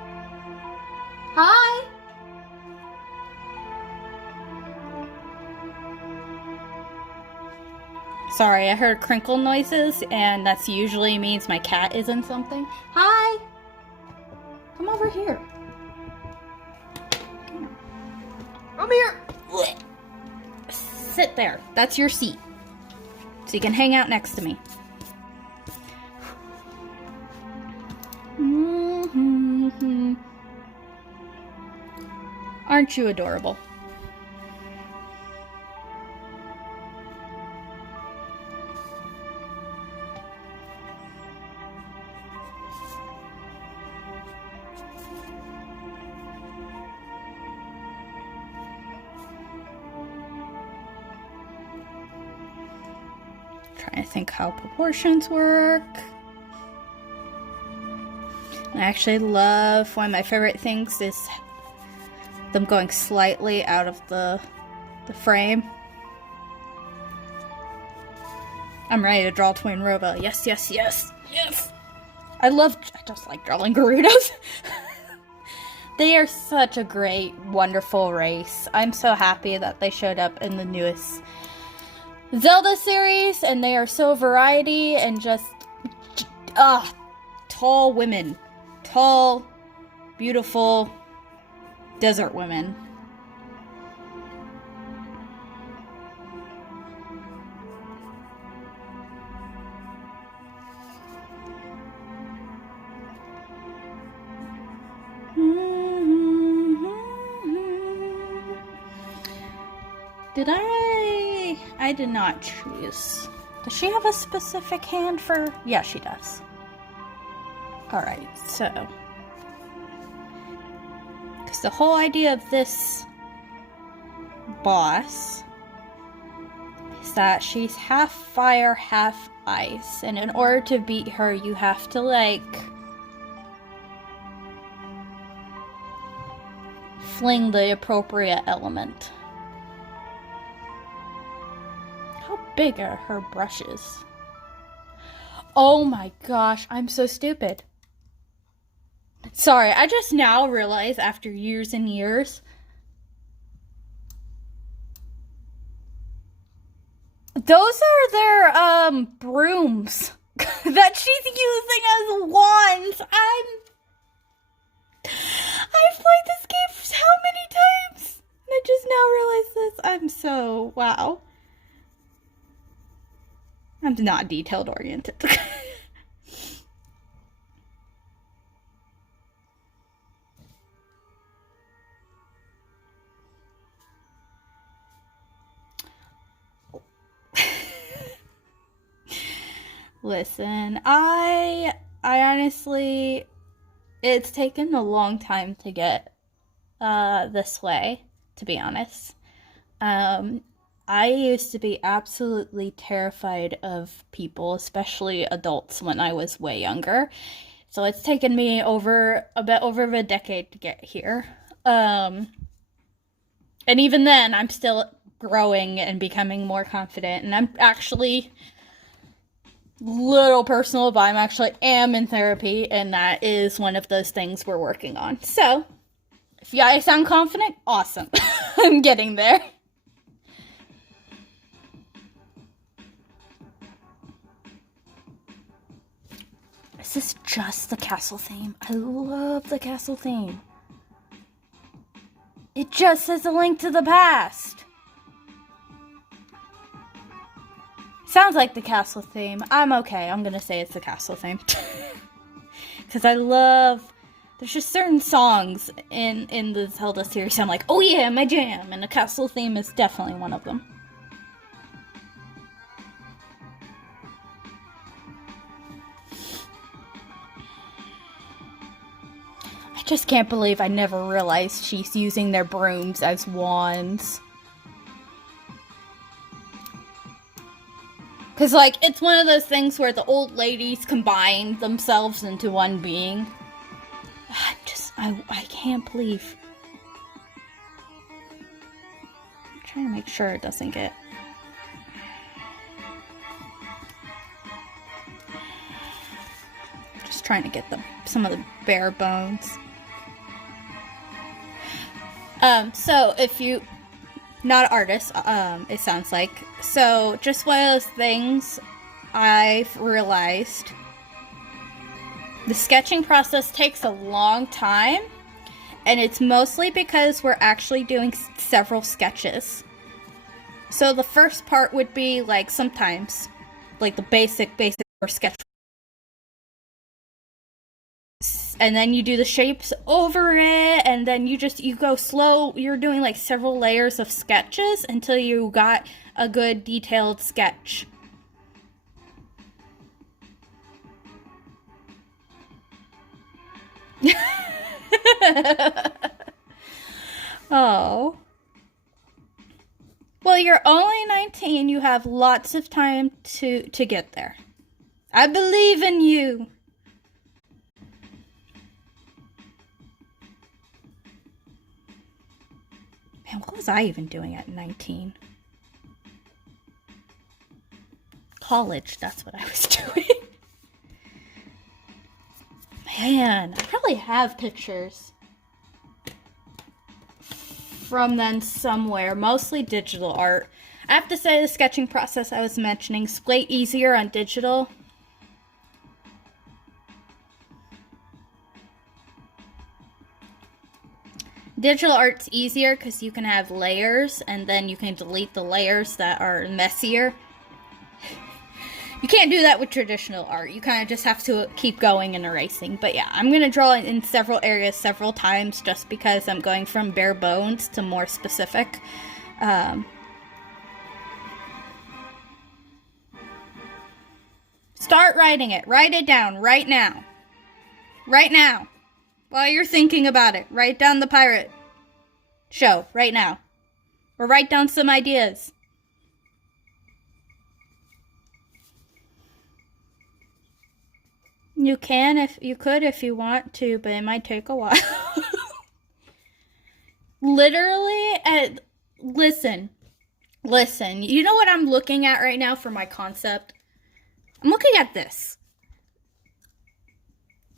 Hi! Sorry, I heard crinkle noises, and that's usually means my cat is in something. Hi! Come over here. Come here! Sit there. That's your seat. So you can hang out next to me. Mm-hmm. Aren't you adorable? Trying to think how proportions work. I actually love, one of my favorite things is them going slightly out of the frame. I'm ready to draw Twin Robo. Yes, yes, yes, yes! I just like drawing Gerudos. They are such a great, wonderful race. I'm so happy that they showed up in the newest Zelda series, and they are so variety and just, tall women. Tall, beautiful, desert women. Did I did not choose. Does she have a specific hand for? Yeah, she does. Alright, so. Because the whole idea of this boss is that she's half fire, half ice. And in order to beat her, you have to, like, fling the appropriate element. How big are her brushes? Oh my gosh, I'm so stupid. Sorry, I just now realized after years and years. Those are their, brooms that she's using as wands. I've played this game how many times? And I just now realized this. I'm so, wow. I'm not detailed oriented. Listen, I honestly, it's taken a long time to get this way, to be honest. I used to be absolutely terrified of people, especially adults, when I was way younger. So it's taken me a bit over a decade to get here. And even then, I'm still growing and becoming more confident. And I'm actually, little personal, but am in therapy, and that is one of those things we're working on. So, if I sound confident, awesome. I'm getting there. This is just the castle theme. I love the castle theme. It just says A Link to the Past. Sounds like the castle theme. I'm okay. I'm gonna say it's the castle theme. Because I love... There's just certain songs in the Zelda series I'm like, oh yeah, my jam. And the castle theme is definitely one of them. I just can't believe I never realized she's using their brooms as wands. Because, like, it's one of those things where the old ladies combine themselves into one being. I can't believe. I'm trying to make sure it doesn't get... Just trying to get some of the bare bones. So if you, not an artist, it sounds like. So just one of those things I've realized. The sketching process takes a long time, and it's mostly because we're actually doing several sketches. So the first part would be like sometimes, like the basic or sketch. And then you do the shapes over it, and then you go slow. You're doing like several layers of sketches until you got a good detailed sketch. Oh. Well, you're only 19. You have lots of time to get there. I believe in you. Man, what was I even doing at 19? College, that's what I was doing. Man, I probably have pictures from then somewhere, mostly digital art. I have to say the sketching process I was mentioning is way easier on digital. Digital art's easier because you can have layers, and then you can delete the layers that are messier. You can't do that with traditional art. You kind of just have to keep going and erasing. But yeah, I'm going to draw in several areas several times just because I'm going from bare bones to more specific. Start writing it. Write it down right now. Right now. While you're thinking about it. Write down the pirate show right now. Or write down some ideas. You could if you want to, but it might take a while. Literally, listen, you know what I'm looking at right now for my concept? I'm looking at this.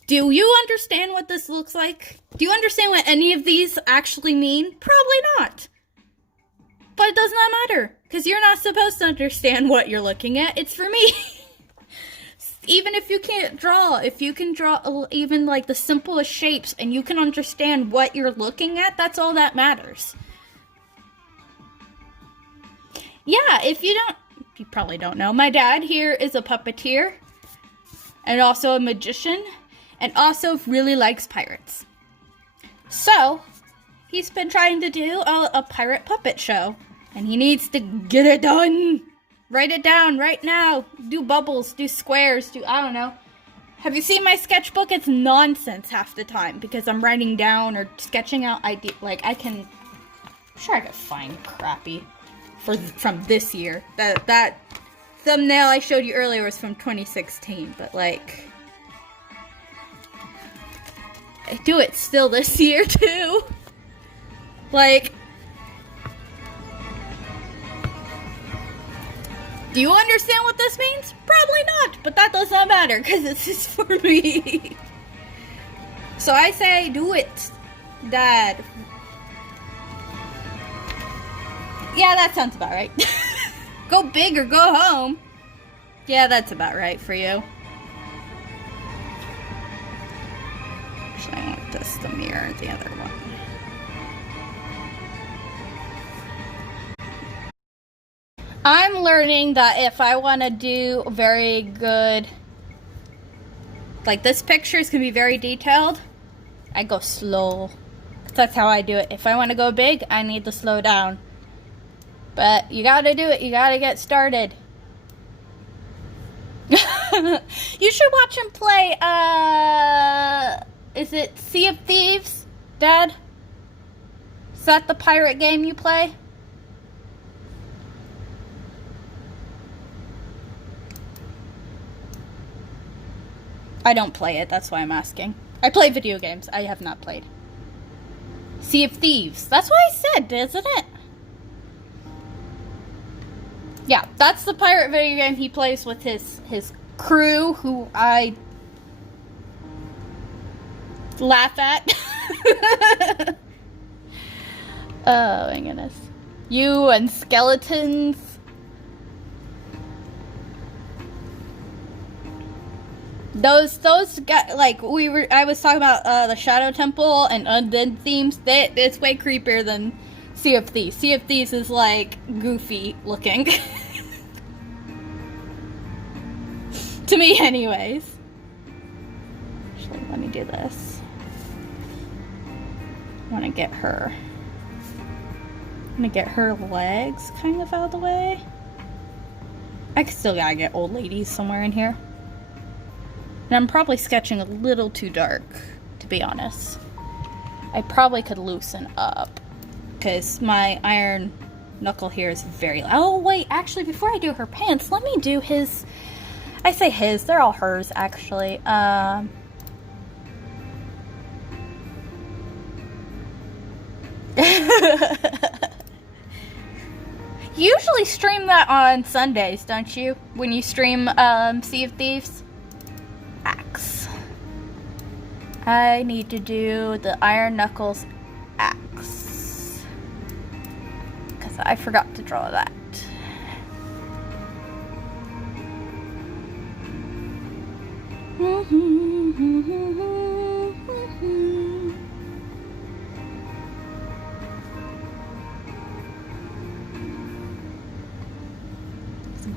Do you understand what this looks like? Do you understand what any of these actually mean? Probably not. But it does not matter, because you're not supposed to understand what you're looking at. It's for me. Even if you can't draw, if you can draw even like the simplest shapes and you can understand what you're looking at, that's all that matters. Yeah, you probably don't know, my dad here is a puppeteer and also a magician and also really likes pirates. So, he's been trying to do a pirate puppet show and he needs to get it done. Write it down right now. Do bubbles, do squares, I don't know. Have you seen my sketchbook? It's nonsense half the time because I'm writing down or sketching out ideas. Like, I'm sure I could find crappy from this year. That thumbnail I showed you earlier was from 2016, but like, I do it still this year too. Like, do you understand what this means? Probably not, but that does not matter because this is for me. So I say, do it, Dad. Yeah, that sounds about right. Go big or go home. Yeah, that's about right for you. Actually, I want this to mirror the other one. I'm learning that if I want to do very good, like this picture is going to be very detailed, I go slow. That's how I do it. If I want to go big, I need to slow down. But you got to do it. You got to get started. You should watch him play, is it Sea of Thieves, Dad? Is that the pirate game you play? I don't play it, that's why I'm asking. I play video games. I have not played. Sea of Thieves. That's what I said, isn't it? Yeah, that's the pirate video game he plays with his crew, who I laugh at. Oh my goodness. You and skeletons. Those got like I was talking about the Shadow Temple and Undead themes. It's way creepier than Sea of Thieves. Sea of Thieves is like goofy looking. To me anyways. Actually, let me do this. I want to get her. I'm gonna get her legs kind of out of the way. I still gotta get old ladies somewhere in here. And I'm probably sketching a little too dark, to be honest. I probably could loosen up, because my iron knuckle here is very loud. Oh wait, actually before I do her pants, let me do his, I say his, they're all hers actually. You usually stream that on Sundays, don't you? When you stream Sea of Thieves? Axe. I need to do the Iron Knuckles axe. Because I forgot to draw that.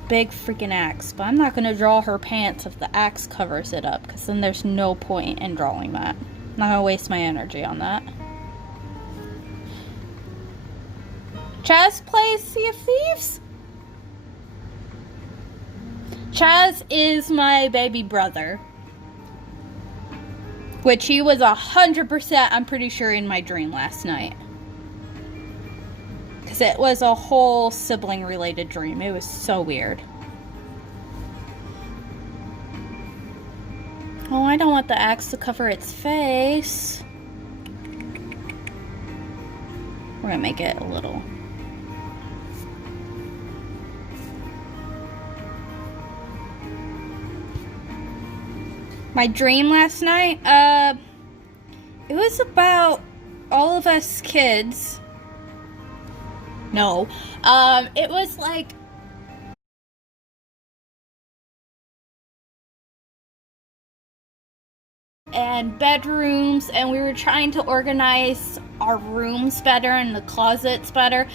Big freaking axe, but I'm not going to draw her pants if the axe covers it up, because then there's no point in drawing that. I'm not going to waste my energy on that. Chaz plays Sea of Thieves? Chaz is my baby brother, which he was 100%, I'm pretty sure, in my dream last night. Because it was a whole sibling related dream. It was so weird. Oh, I don't want the axe to cover its face. We're gonna make it a little. My dream last night, it was about all of us kids. No. It was like and bedrooms, and we were trying to organize our rooms better and the closets better.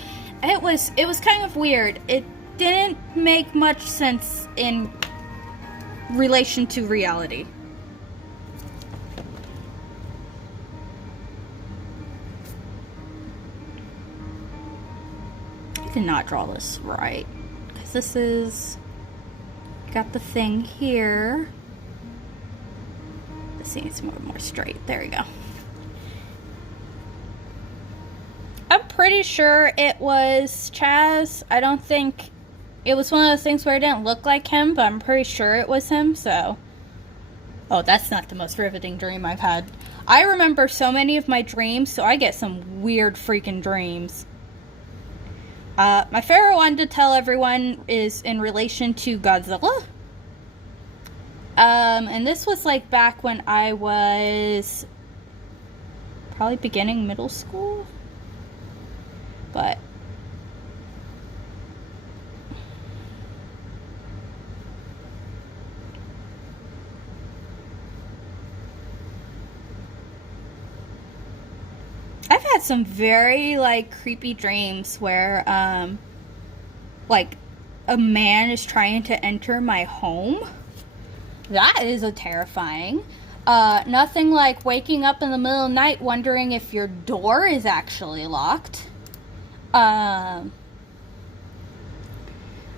It was kind of weird. It didn't make much sense in relation to reality. Did not draw this right, because this is got the thing here. This needs more straight. There we go. I'm pretty sure it was Chaz. I don't think it was one of those things where it didn't look like him, but I'm pretty sure it was him. So, oh, that's not the most riveting dream I've had. I remember so many of my dreams, so I get some weird freaking dreams. My favorite one to tell everyone is in relation to Godzilla. And this was like back when I was probably beginning middle school. But I've had some very like creepy dreams where like a man is trying to enter my home. That is a terrifying. Nothing like waking up in the middle of the night wondering if your door is actually locked. I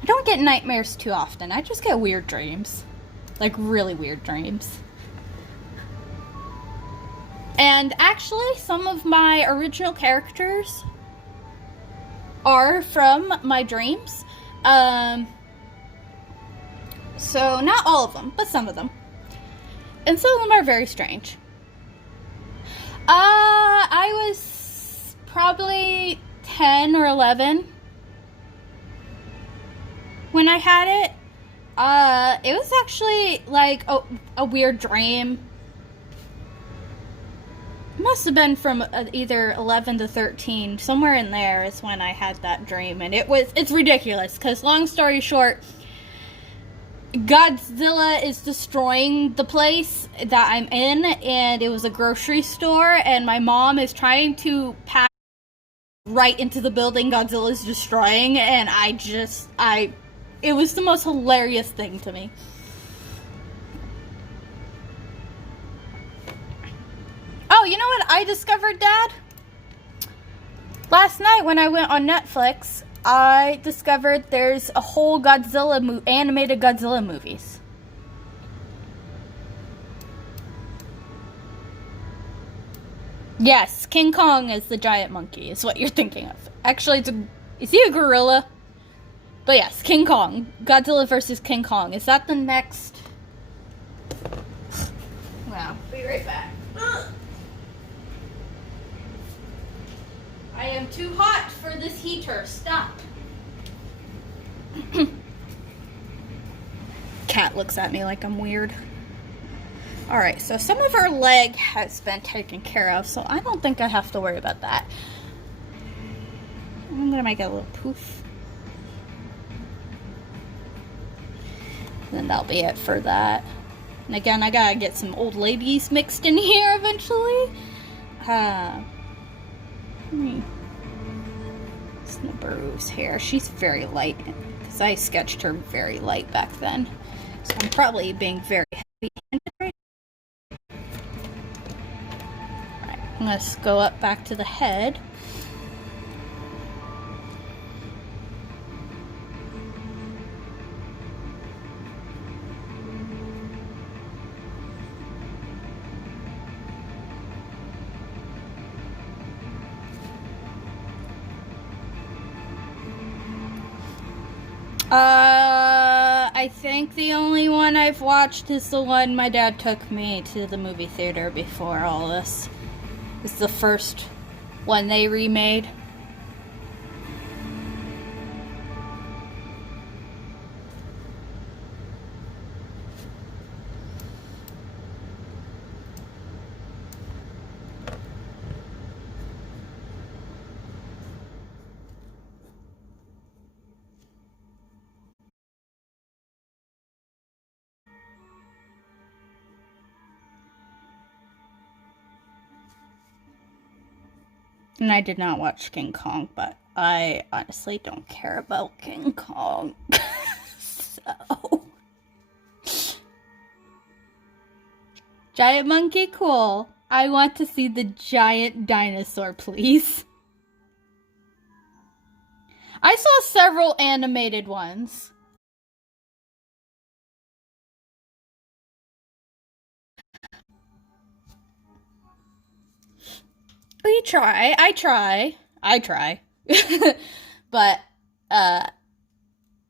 don't get nightmares too often. I just get weird dreams. Like really weird dreams. And actually, some of my original characters are from my dreams. So, not all of them, but some of them. And some of them are very strange. I was probably 10 or 11 when I had it. It was actually like a weird dream. I'm must have been from either 11 to 13. Somewhere in there is when I had that dream. And it's ridiculous. Because long story short, Godzilla is destroying the place that I'm in. And it was a grocery store. And my mom is trying to pass right into the building Godzilla is destroying. And it was the most hilarious thing to me. Oh, you know what I discovered, Dad? Last night when I went on Netflix, I discovered there's a whole animated Godzilla movies. Yes, King Kong is the giant monkey, is what you're thinking of. Actually, is he a gorilla? But yes, King Kong. Godzilla vs. King Kong. Is that the next? Wow. Be right back. I am too hot for this heater. Stop. Cat looks at me like I'm weird. Alright, so some of her leg has been taken care of, so I don't think I have to worry about that. I'm gonna make it a little poof. Then that'll be it for that. And again, I gotta get some old ladies mixed in here eventually. Snabaru's hair. She's very light because I sketched her very light back then. So I'm probably being very heavy-handed right now. Alright, let's go up back to the head. I think the only one I've watched is the one my dad took me to the movie theater before all this. It's the first one they remade. And I did not watch King Kong, but I honestly don't care about King Kong. So. Giant monkey, cool. I want to see the giant dinosaur, please. I saw several animated ones. We try. I try. But,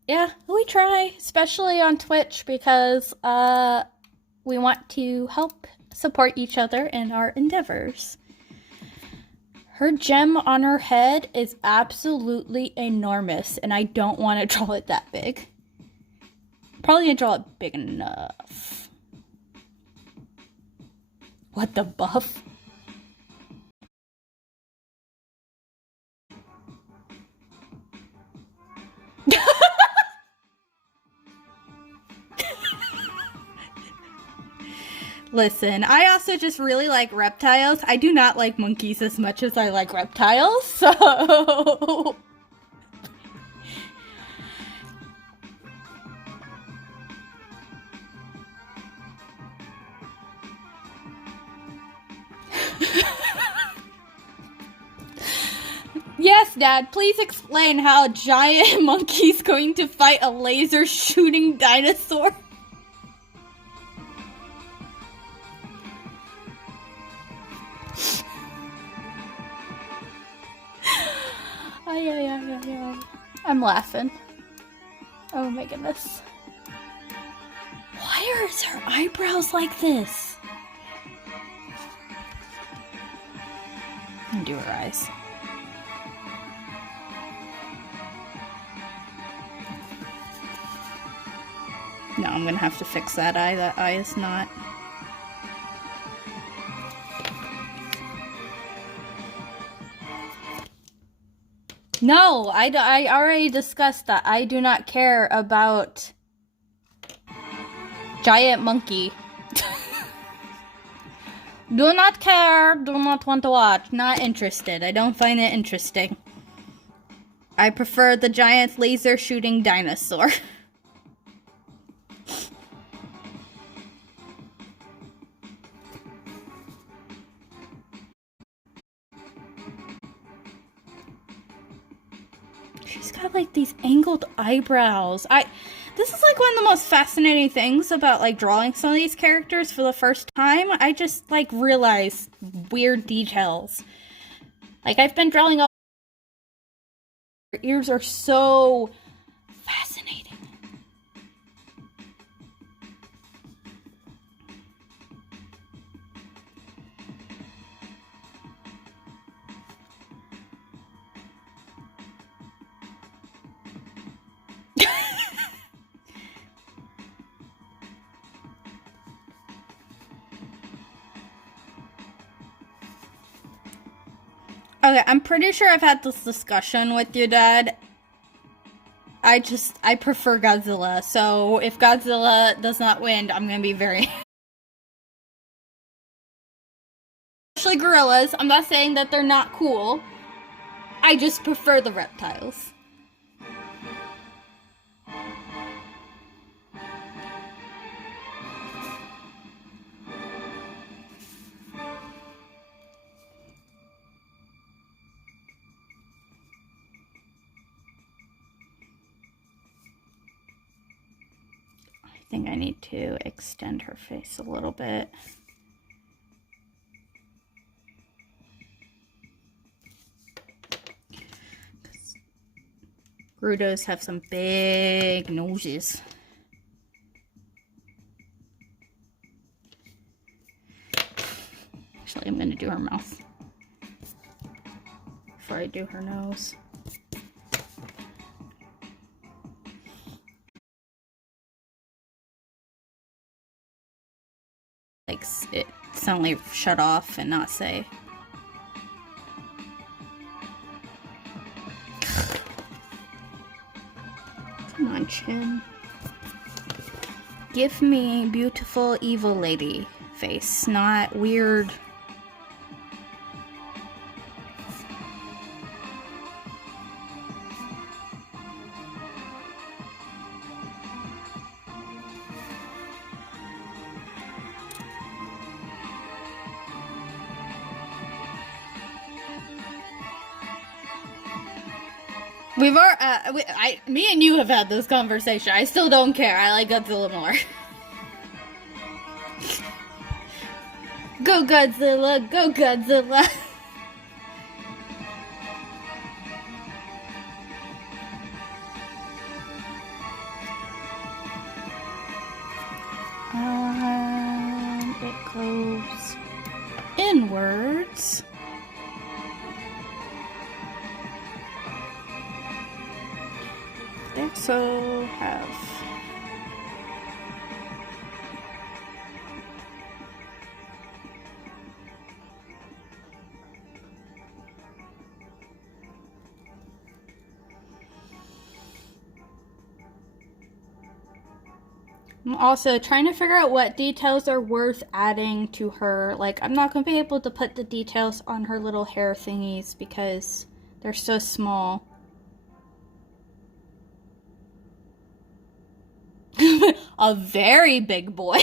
yeah, we try. Especially on Twitch because, we want to help support each other in our endeavors. Her gem on her head is absolutely enormous, and I don't want to draw it that big. Probably gonna draw it big enough. What the buff? Listen, I also just really like reptiles. I do not like monkeys as much as I like reptiles, so... Yes, Dad, please explain how a giant monkey's going to fight a laser shooting dinosaur. I'm laughing. Oh my goodness. Why are her eyebrows like this? And do her eyes. No, I'm gonna have to fix that eye. That eye is not. No, I already discussed that. I do not care about giant monkey. Do not care, do not want to watch, not interested. I don't find it interesting. I prefer the giant laser shooting dinosaur. She's got like these angled eyebrows. This is like one of the most fascinating things about like drawing some of these characters for the first time. I just like realize weird details. Like I've been drawing all her ears are so fascinating. Okay, I'm pretty sure I've had this discussion with your dad. I prefer Godzilla, so if Godzilla does not win, I'm gonna be very... Especially gorillas, I'm not saying that they're not cool. I just prefer the reptiles. I think I need to extend her face a little bit. Gerudos have some big noses. Actually, I'm gonna do her mouth before I do her nose. Like, it suddenly shut off and not say. Come on, Chin. Give me beautiful evil lady face, not weird. Me and you have had this conversation. I still don't care. I like Godzilla more. Go Godzilla, go Godzilla. It goes inwards. So have I'm also trying to figure out what details are worth adding to her. Like, I'm not going to be able to put the details on her little hair thingies because they're so small. A very big boy.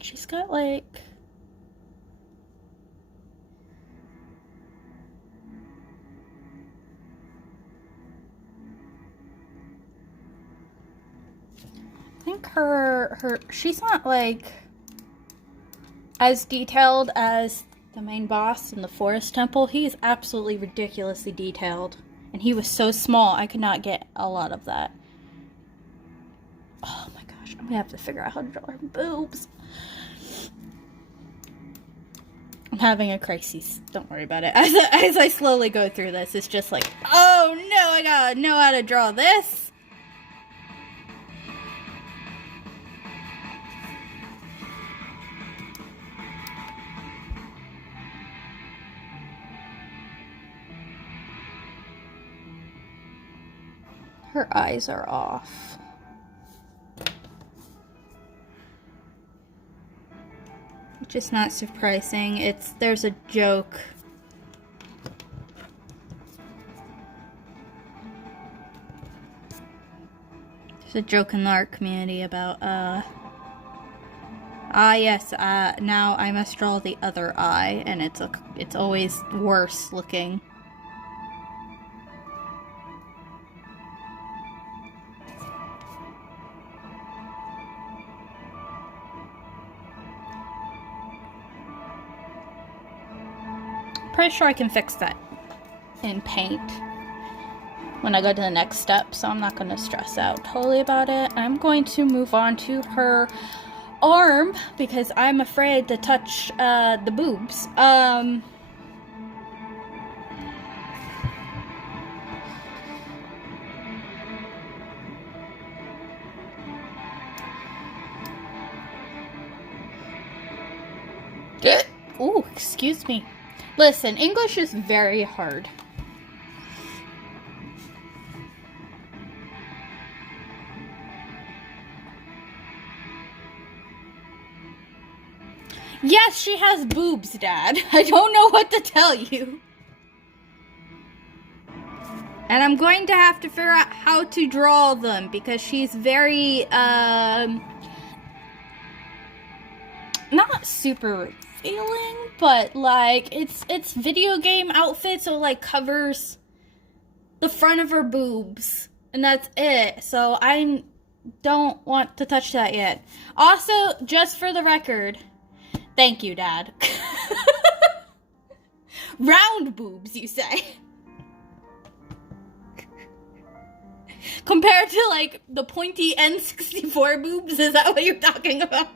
She's got like... I think she's not like as detailed as the main boss in the Forest Temple. He is absolutely ridiculously detailed. And he was so small, I could not get a lot of that. Oh my gosh, I'm gonna have to figure out how to draw her boobs. I'm having a crisis. Don't worry about it. As I slowly go through this, it's just like, oh no, I gotta know how to draw this. Her eyes are off. Which is not surprising. There's a joke. There's a joke in the art community about, yes, now I must draw the other eye, and it's always worse looking. Pretty sure I can fix that in Paint when I go to the next step, so I'm not going to stress out totally about it. I'm going to move on to her arm because I'm afraid to touch the boobs. Ooh, excuse me. Listen, English is very hard. Yes, she has boobs, Dad. I don't know what to tell you. And I'm going to have to figure out how to draw them because she's very, not super revealing, but like, it's video game outfit, so like covers the front of her boobs. And that's it. So I don't want to touch that yet. Also, just for the record, thank you, Dad. Round boobs, you say? Compared to, like, the pointy N64 boobs? Is that what you're talking about?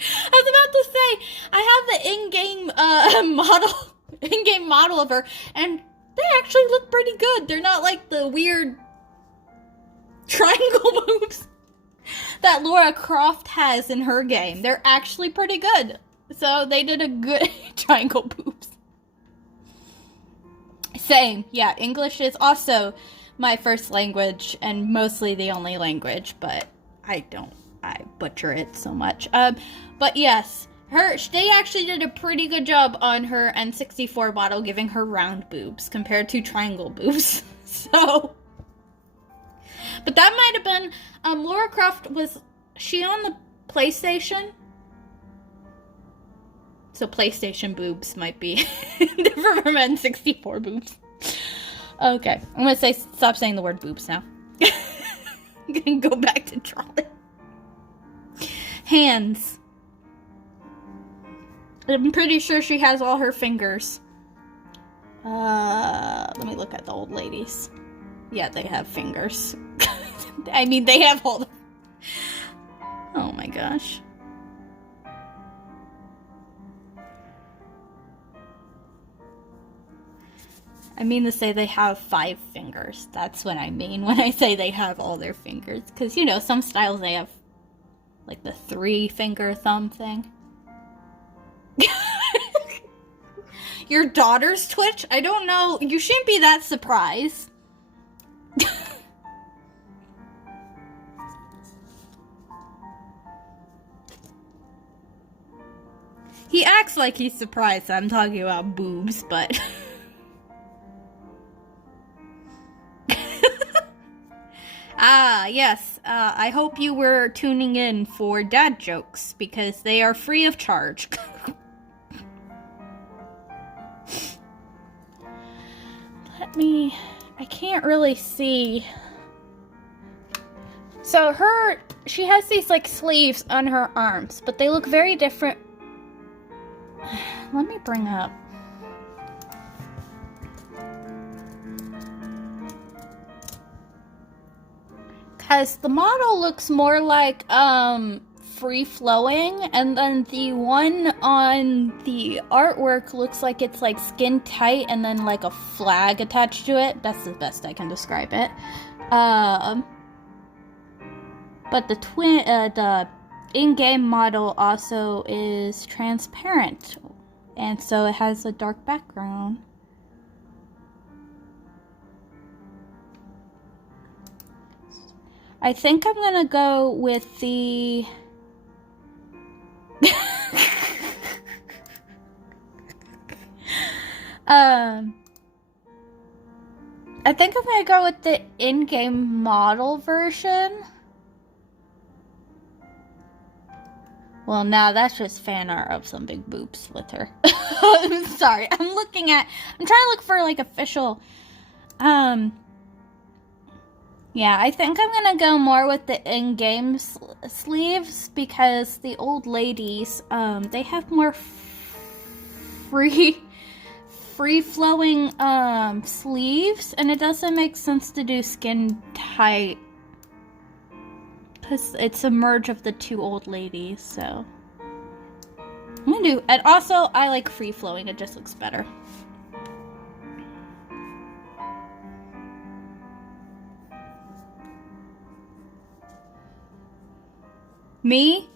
I was about to say, I have the in-game model of her, and they actually look pretty good. They're not like the weird triangle boobs that Lara Croft has in her game. They're actually pretty good. So they did a good triangle boobs. Same. Yeah, English is also my first language and mostly the only language, but I butcher it so much. But yes, they actually did a pretty good job on her N64 model, giving her round boobs compared to triangle boobs. So, but that might have been, Lara Croft, was she on the PlayStation? So PlayStation boobs might be different from N64 boobs. Okay, I'm gonna stop saying the word boobs now. I'm gonna go back to drawing. Hands. I'm pretty sure she has all her fingers. Let me look at the old ladies. Yeah, they have fingers. I mean, they have all the... Oh my gosh. I mean to say they have 5 fingers. That's what I mean when I say they have all their fingers. Because, you know, some styles they have, like, the 3-finger thumb thing. Your daughter's Twitch? I don't know. You shouldn't be that surprised. He acts like he's surprised that I'm talking about boobs, but... Ah, yes. I hope you were tuning in for dad jokes, because they are free of charge. I can't really see. So she has these, like, sleeves on her arms, but they look very different. Let me bring up. Because the model looks more like, free-flowing, and then the one on the artwork looks like it's, like, skin-tight and then, like, a flag attached to it. That's the best I can describe it. But the in-game model also is transparent, and so it has a dark background. I think I'm gonna go with the... I think I'm gonna go with the in-game model version. Well, now that's just fan art of some big boobs with her. I'm sorry. I'm trying to look for like official. Yeah, I think I'm gonna go more with the in-game sleeves because the old ladies, they have more free-flowing sleeves, and it doesn't make sense to do skin tight because it's a merge of the two old ladies. So I'm gonna do, and also I like free-flowing. It just looks better. Me?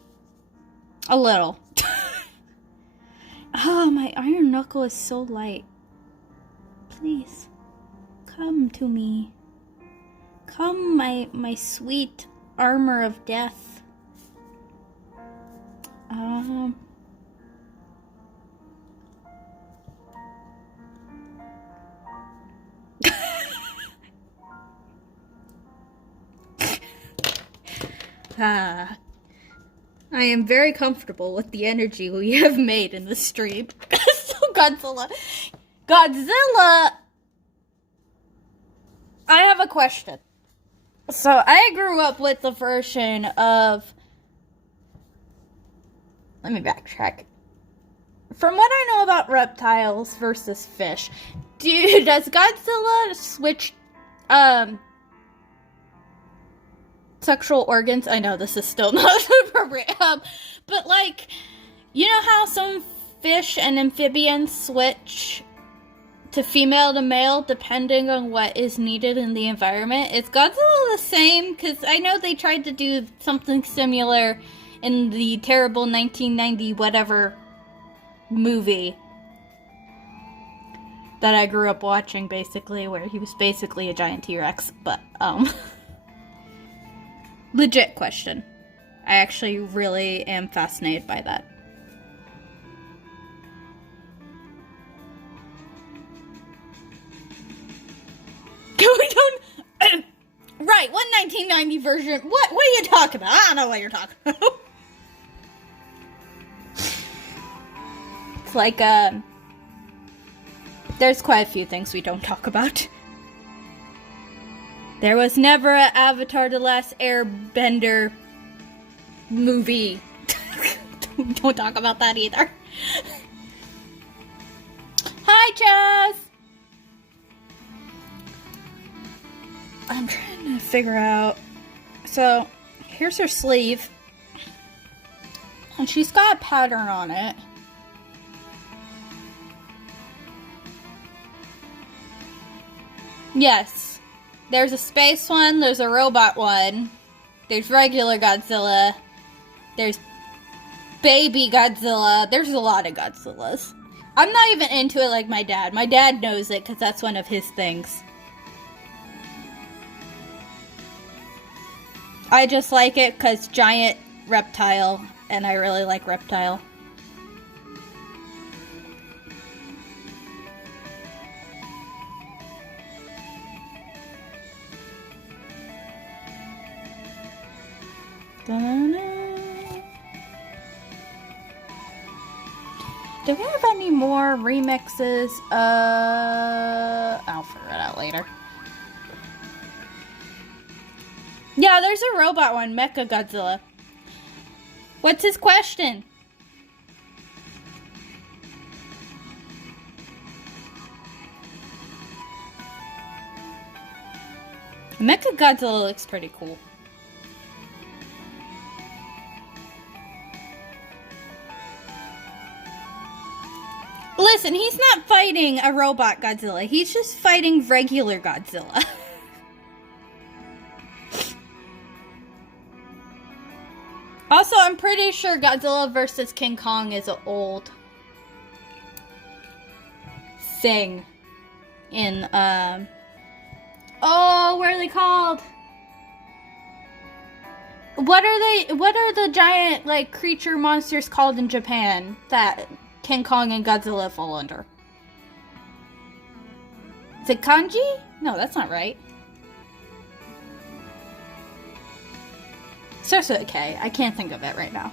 A little. Oh, my iron knuckle is so light. Please, come to me. Come, my sweet armor of death. I am very comfortable with the energy we have made in the stream. So Godzilla, I have a question. So I grew up with the version of, let me backtrack. From what I know about reptiles versus fish, does Godzilla switch, sexual organs? I know this is still not appropriate, but like, you know how some fish and amphibians switch to female to male depending on what is needed in the environment? Is Godzilla the same? Because I know they tried to do something similar in the terrible 1990 whatever movie that I grew up watching, basically, where he was basically a giant T-Rex, but legit question. I actually really am fascinated by that. We don't... right, what 1990 version? What are you talking about? I don't know what you're talking about. It's like, there's quite a few things we don't talk about. There was never an Avatar The Last Airbender movie. Don't talk about that either. Hi, Jazz! I'm trying to figure out... So, here's her sleeve. And she's got a pattern on it. Yes. There's a space one, there's a robot one, there's regular Godzilla, there's baby Godzilla, there's a lot of Godzillas. I'm not even into it like my dad. My dad knows it because that's one of his things. I just like it because giant reptile, and I really like reptile. Do we have any more remixes? I'll figure it out later. Yeah, there's a robot one, Mecha Godzilla. What's his question? Mecha Godzilla looks pretty cool. Listen, he's not fighting a robot Godzilla. He's just fighting regular Godzilla. Also, I'm pretty sure Godzilla vs. King Kong is an old thing in, oh, what are they called? What are the giant, like, creature monsters called in Japan that King Kong and Godzilla fall under? Is it kanji? No, that's not right. Starts with a K. I can't think of it right now.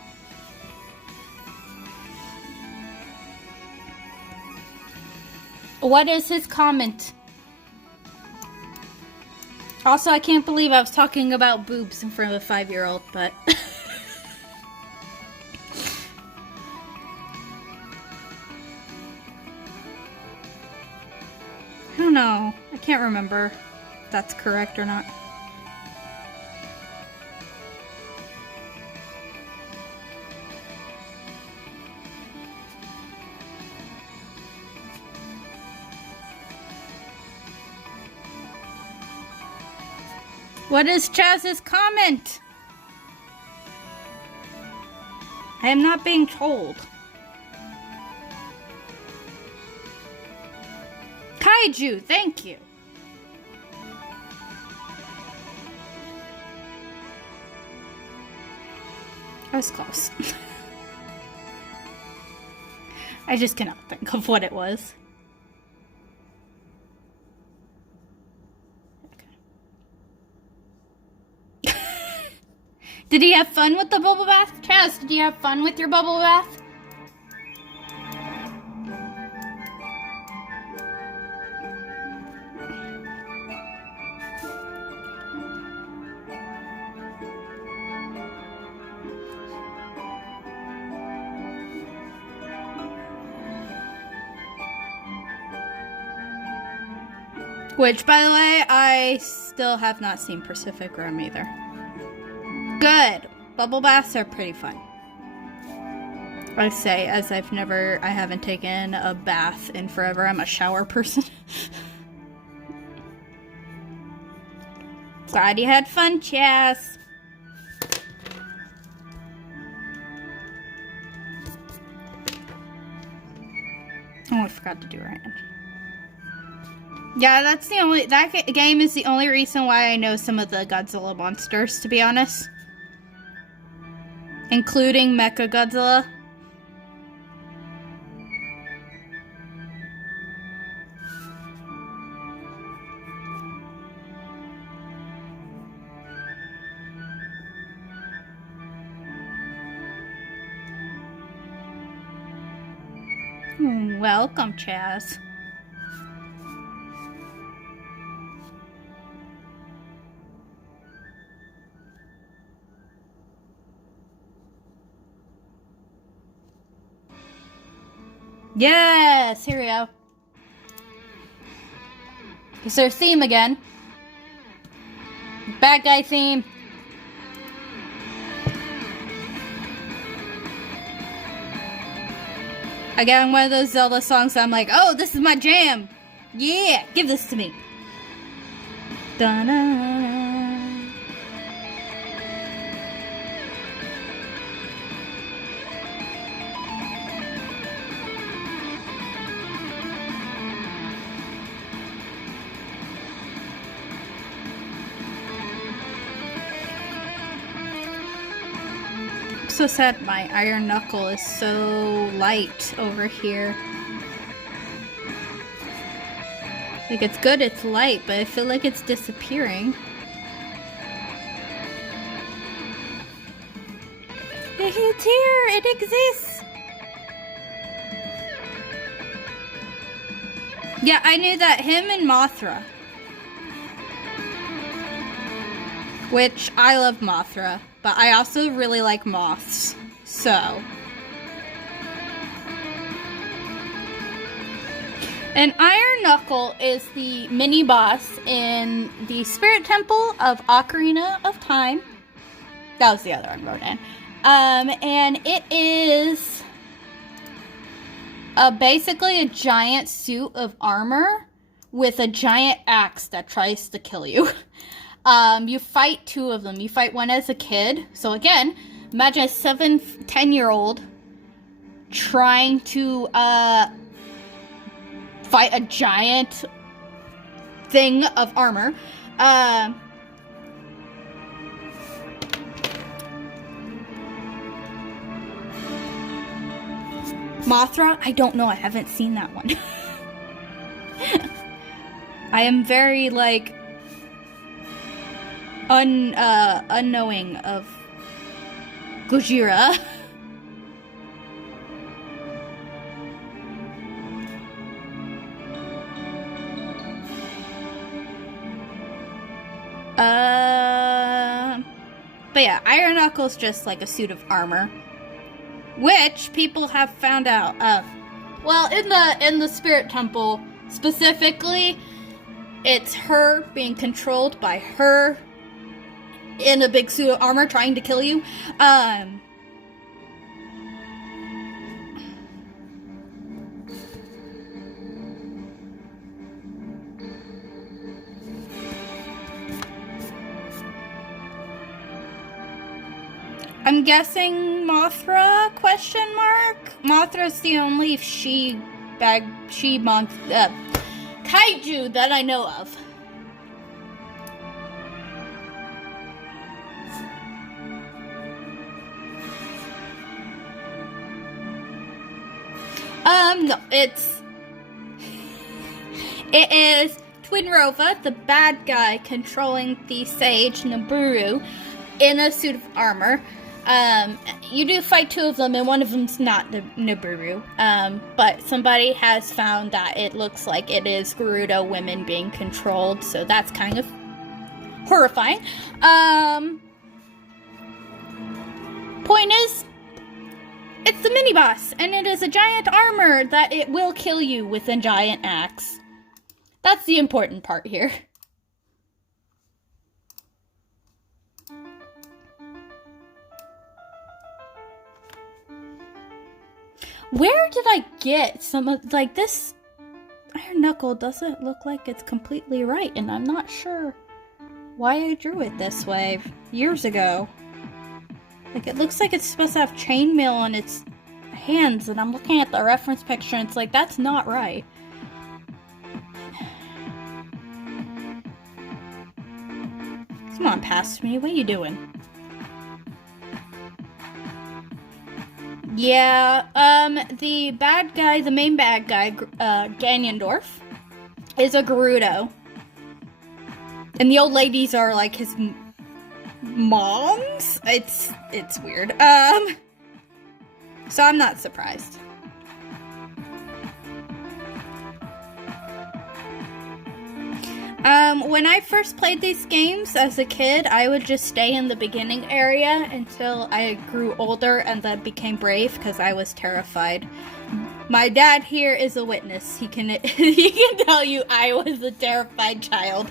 What is his comment? Also, I can't believe I was talking about boobs in front of a 5-year-old, but... I don't know. I can't remember if that's correct or not. What is Chaz's comment? I am not being told. Kaiju, thank you. I was close. I just cannot think of what it was. Did he have fun with the bubble bath? Chaz, did you have fun with your bubble bath? Which, by the way, I still have not seen Pacific Rim either. Good. Bubble baths are pretty fun. I say, as I haven't taken a bath in forever. I'm a shower person. Glad you had fun, Chaz. Oh, I forgot to do right. Yeah, that game is the only reason why I know some of the Godzilla monsters, to be honest. Including Mechagodzilla. Welcome, Chaz. Yes, here we go. It's their theme again. Bad guy theme. Again, one of those Zelda songs I'm like, oh, this is my jam. Yeah, give this to me. Da-na. So sad my iron knuckle is so light over here. Like, it's good it's light, but I feel like it's disappearing. It's here! It exists! Yeah, I knew that. Him and Mothra. Which, I love Mothra. But I also really like moths, so. And Iron Knuckle is the mini-boss in the Spirit Temple of Ocarina of Time. That was the other one I wrote in. And it is basically a giant suit of armor with a giant axe that tries to kill you. You fight two of them. You fight one as a kid. So again, imagine a 10-year-old trying to fight a giant thing of armor. Mothra? I don't know. I haven't seen that one. I am very, like, unknowing of Gojira. But yeah, Iron Knuckle's just like a suit of armor, which people have found out. Well, in the Spirit Temple specifically, it's her being controlled by her in a big suit of armor trying to kill you. I'm guessing Mothra, question mark? Mothra's the only kaiju that I know of. No, it is Twinrova, the bad guy controlling the sage Nabooru in a suit of armor. You do fight two of them, and one of them's not the Nabooru. But somebody has found that it looks like it is Gerudo women being controlled, so that's kind of horrifying. Point is, it's the mini-boss, and it is a giant armor that it will kill you with a giant axe. That's the important part here. Where did I get some of, like, this Iron Knuckle doesn't look like it's completely right, and I'm not sure why I drew it this way years ago. Like, it looks like it's supposed to have chainmail on its hands, and I'm looking at the reference picture, and it's like, that's not right. Come on, past me. What are you doing? Yeah, the bad guy, the main bad guy, Ganondorf, is a Gerudo. And the old ladies are, like, his moms? It's weird. So I'm not surprised. When I first played these games as a kid, I would just stay in the beginning area until I grew older and then became brave because I was terrified. My dad here is a witness. He can he can tell you I was a terrified child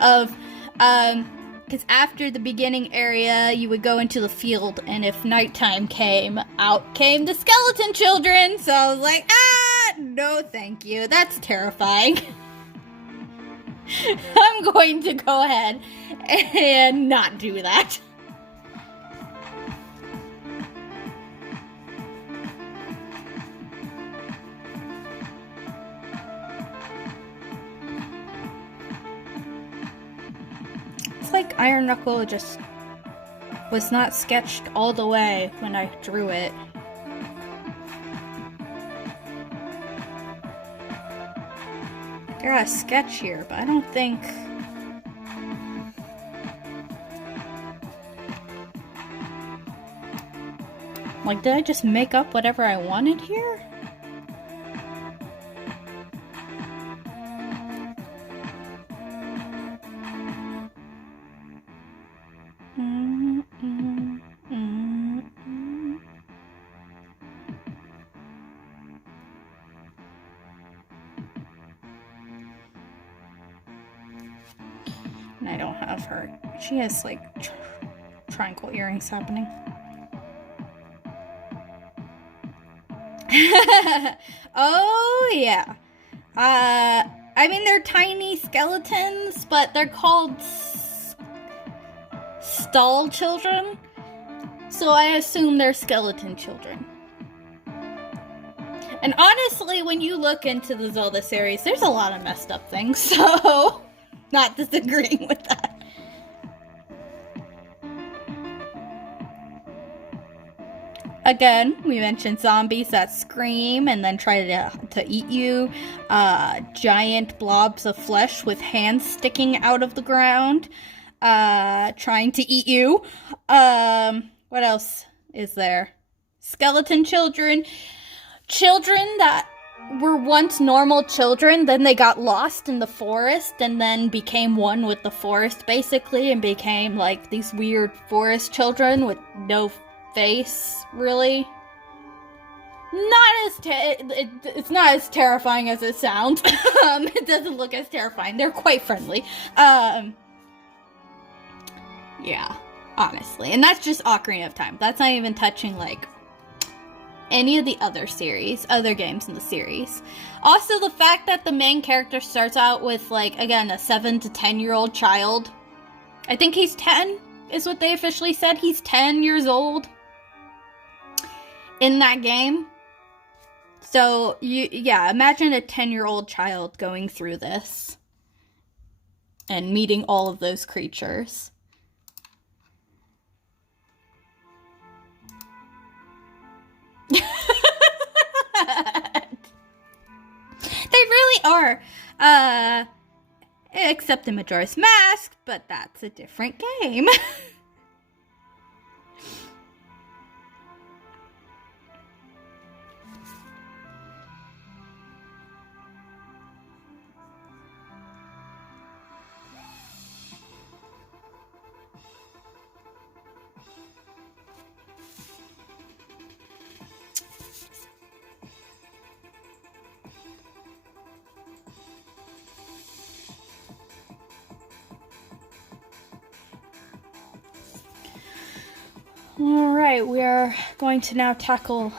of because after the beginning area, you would go into the field, and if nighttime came, out came the skeleton children. So I was like, no, thank you. That's terrifying. I'm going to go ahead and not do that. It's like Iron Knuckle just was not sketched all the way when I drew it. I got a sketch here, but I don't think... Like, did I just make up whatever I wanted here? And I don't have her. She has, like, triangle earrings happening. Oh, yeah. I mean, they're tiny skeletons, but they're called stall children. So I assume they're skeleton children. And honestly, when you look into the Zelda series, there's a lot of messed up things, so... Not disagreeing with that. Again, we mentioned zombies that scream and then try to eat you. Giant blobs of flesh with hands sticking out of the ground, trying to eat you. What else is there? Skeleton children. Children that were once normal children, then they got lost in the forest and then became one with the forest, basically, and became like these weird forest children with no face, really. It's not as terrifying as it sounds. It doesn't look as terrifying. They're quite friendly. Yeah, honestly. And that's just Ocarina of Time. That's not even touching, like, any of the other games in the series. Also, the fact that the main character starts out with, like, again, a 7 to 10-year-old child. I think he's 10, is what they officially said. He's 10 years old in that game. So, imagine a 10-year-old child going through this and meeting all of those creatures. They really are. Except in Majora's Mask, but that's a different game. Alright, we are going to now tackle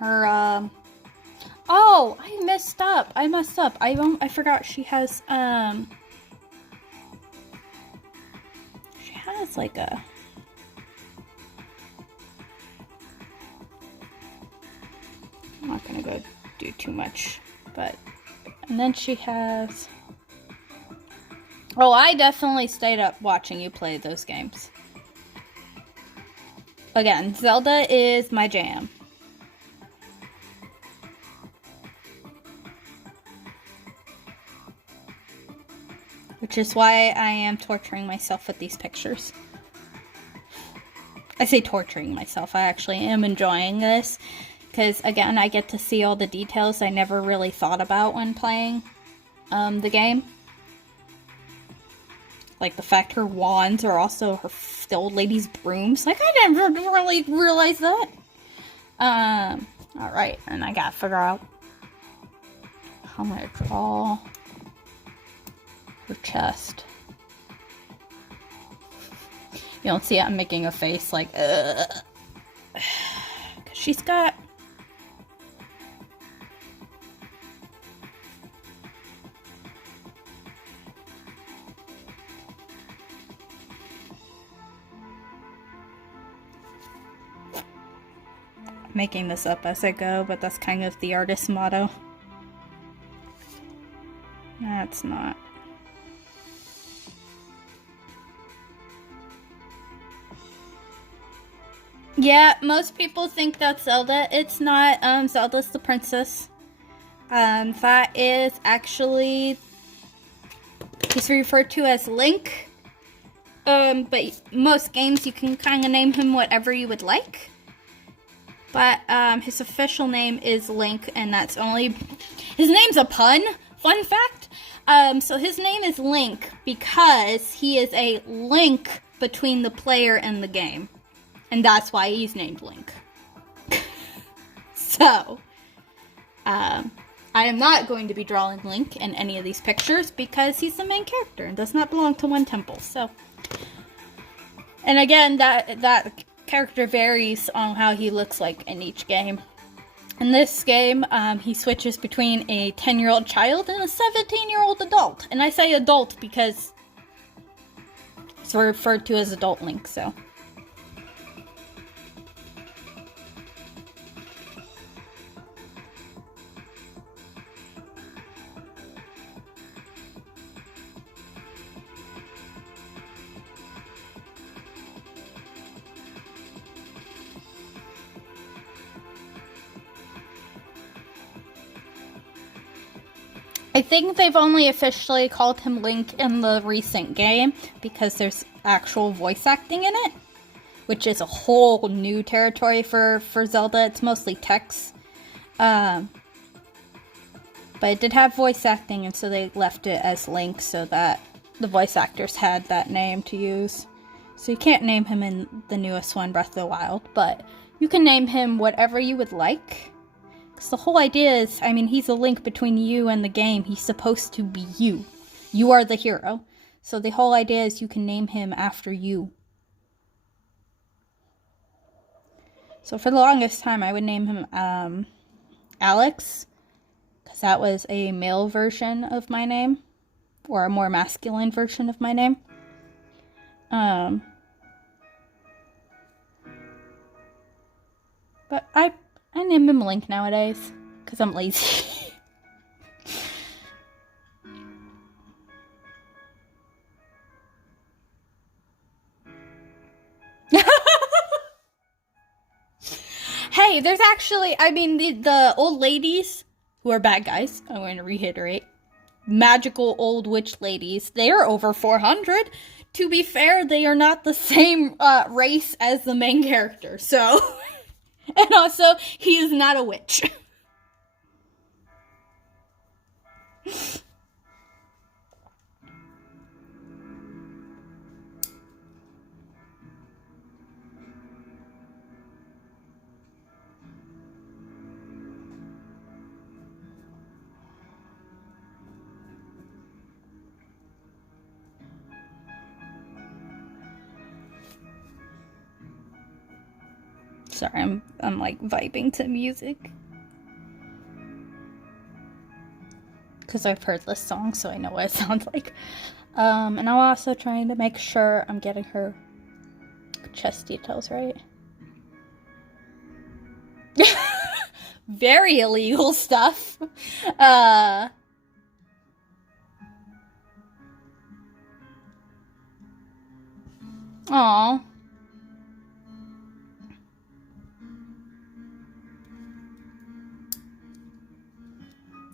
her, Oh, I messed up. I forgot she has, she has, like, a... I'm not gonna go do too much, but... And then she has... Oh, I definitely stayed up watching you play those games. Again, Zelda is my jam. Which is why I am torturing myself with these pictures. I say torturing myself, I actually am enjoying this. Because, again, I get to see all the details I never really thought about when playing the game. Like the fact her wands are also the old lady's brooms. Like, I never really realized that. Alright, and I gotta figure out how I'm gonna draw her chest. You don't see it, I'm making a face like, ugh. 'Cause she's got... making this up as I go, but that's kind of the artist's motto. That's not. Yeah, most people think that's Zelda. It's not. Zelda's the princess. That is actually... he's referred to as Link. But most games you can kind of name him whatever you would like. But, his official name is Link, and that's only... his name's a pun! Fun fact! So his name is Link because he is a link between the player and the game. And that's why he's named Link. So, I am not going to be drawing Link in any of these pictures because he's the main character and does not belong to one temple, so... And again, that character varies on how he looks like in each game. In this game, he switches between a 10-year-old child and a 17-year-old adult. And I say adult because it's referred to as Adult Link, so... I think they've only officially called him Link in the recent game because there's actual voice acting in it, which is a whole new territory for Zelda. It's mostly text. But it did have voice acting, and so they left it as Link so that the voice actors had that name to use. So you can't name him in the newest one, Breath of the Wild, but you can name him whatever you would like. Because the whole idea is, I mean, he's a link between you and the game. He's supposed to be you. You are the hero. So the whole idea is you can name him after you. So for the longest time, I would name him Alex, because that was a male version of my name, or a more masculine version of my name. But I name him Link nowadays, because I'm lazy. Hey, there's actually, I mean, the old ladies who are bad guys, I'm going to reiterate, magical old witch ladies, they are over 400. To be fair, they are not the same race as the main character, so... And also, he is not a witch. Sorry, I'm like vibing to music. Because I've heard this song, so I know what it sounds like. And I'm also trying to make sure I'm getting her chest details right. Very illegal stuff. Aww.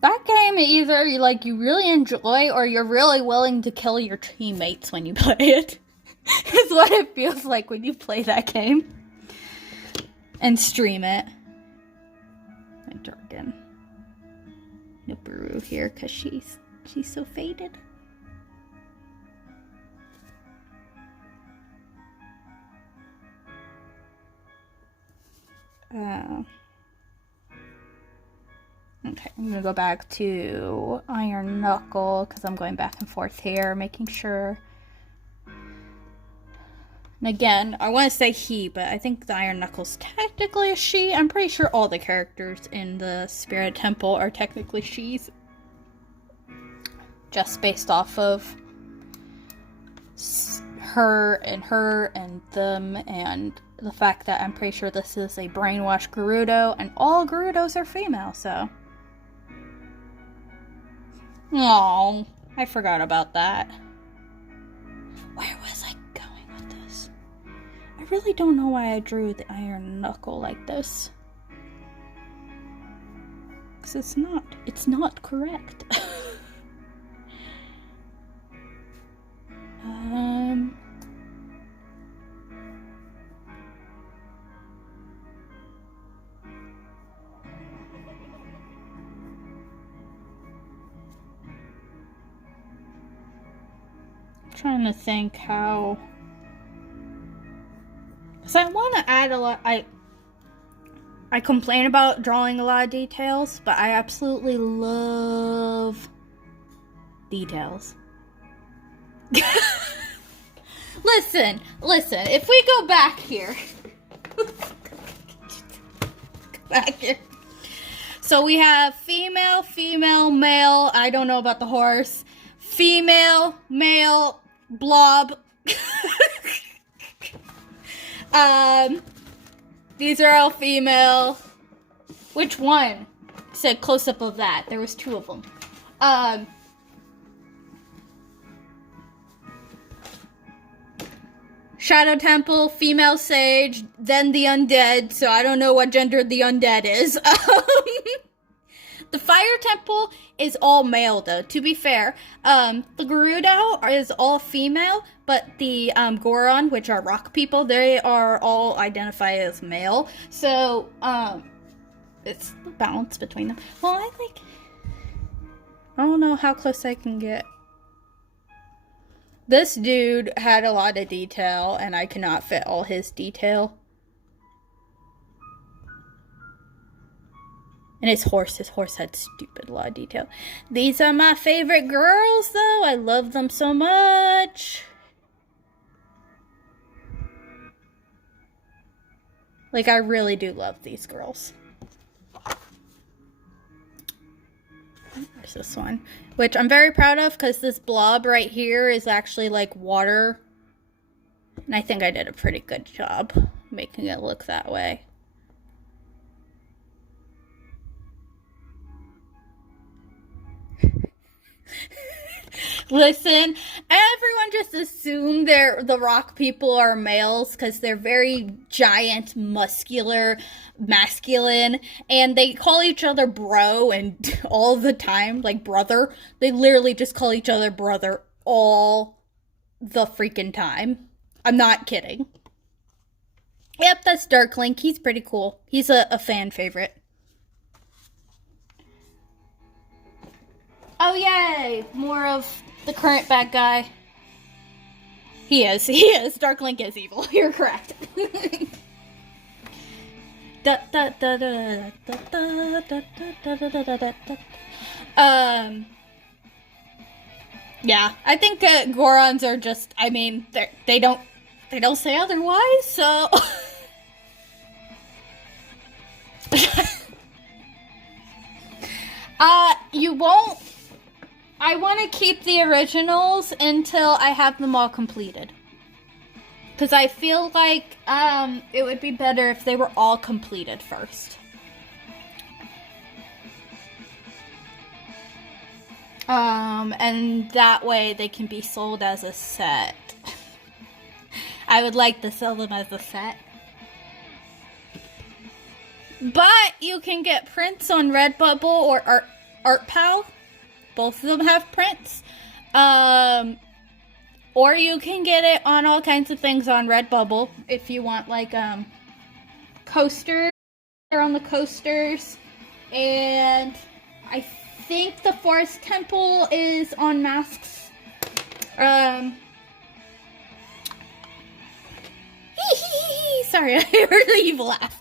That game, either you really enjoy or you're really willing to kill your teammates when you play it. Is what it feels like when you play that game. And stream it. I darken Nabooru here because she's so faded. Okay, I'm gonna go back to Iron Knuckle because I'm going back and forth here, making sure. And again, I want to say he, but I think the Iron Knuckle's technically a she. I'm pretty sure all the characters in the Spirit Temple are technically she's. Just based off of her and them, and the fact that I'm pretty sure this is a brainwashed Gerudo, and all Gerudos are female, so. Oh, I forgot about that. Where was I going with this? I really don't know why I drew the Iron Knuckle like this. Because it's not correct. Trying to think how, because I want to add a lot. I complain about drawing a lot of details, but I absolutely love details. Listen, if we go back here, so we have female, male, I don't know about the horse, female, male, blob. These are all female. Which one? Said close up of that. There was two of them. Shadow Temple, female sage, then the undead, so I don't know what gender the undead is. The Fire Temple is all male, though, to be fair. The Gerudo is all female, but the Goron, which are rock people, they are all identified as male. So, it's the balance between them. Well, I don't know how close I can get. This dude had a lot of detail, and I cannot fit all his detail. And his horse had stupid lot of detail. These are my favorite girls, though. I love them so much. Like, I really do love these girls. There's this one, which I'm very proud of because this blob right here is actually like water. And I think I did a pretty good job making it look that way. Listen, everyone just assumed the rock people are males because they're very giant, muscular, masculine, and they call each other bro and all the time, like brother. They literally just call each other brother all the freaking time. I'm not kidding. Yep, that's Dark Link. He's pretty cool. He's a fan favorite. Oh, yay! More of the current bad guy. He is. Dark Link is evil. You're correct. Yeah, I think Gorons are just, I mean, they don't say otherwise, so... You won't... I want to keep the originals until I have them all completed. Because I feel like it would be better if they were all completed first. And that way they can be sold as a set. I would like to sell them as a set. But you can get prints on Redbubble or ArtPal. Both of them have prints. Or you can get it on all kinds of things on Redbubble if you want, like, coasters. They're on the coasters. And I think the Forest Temple is on masks. Sorry, I heard the evil laugh.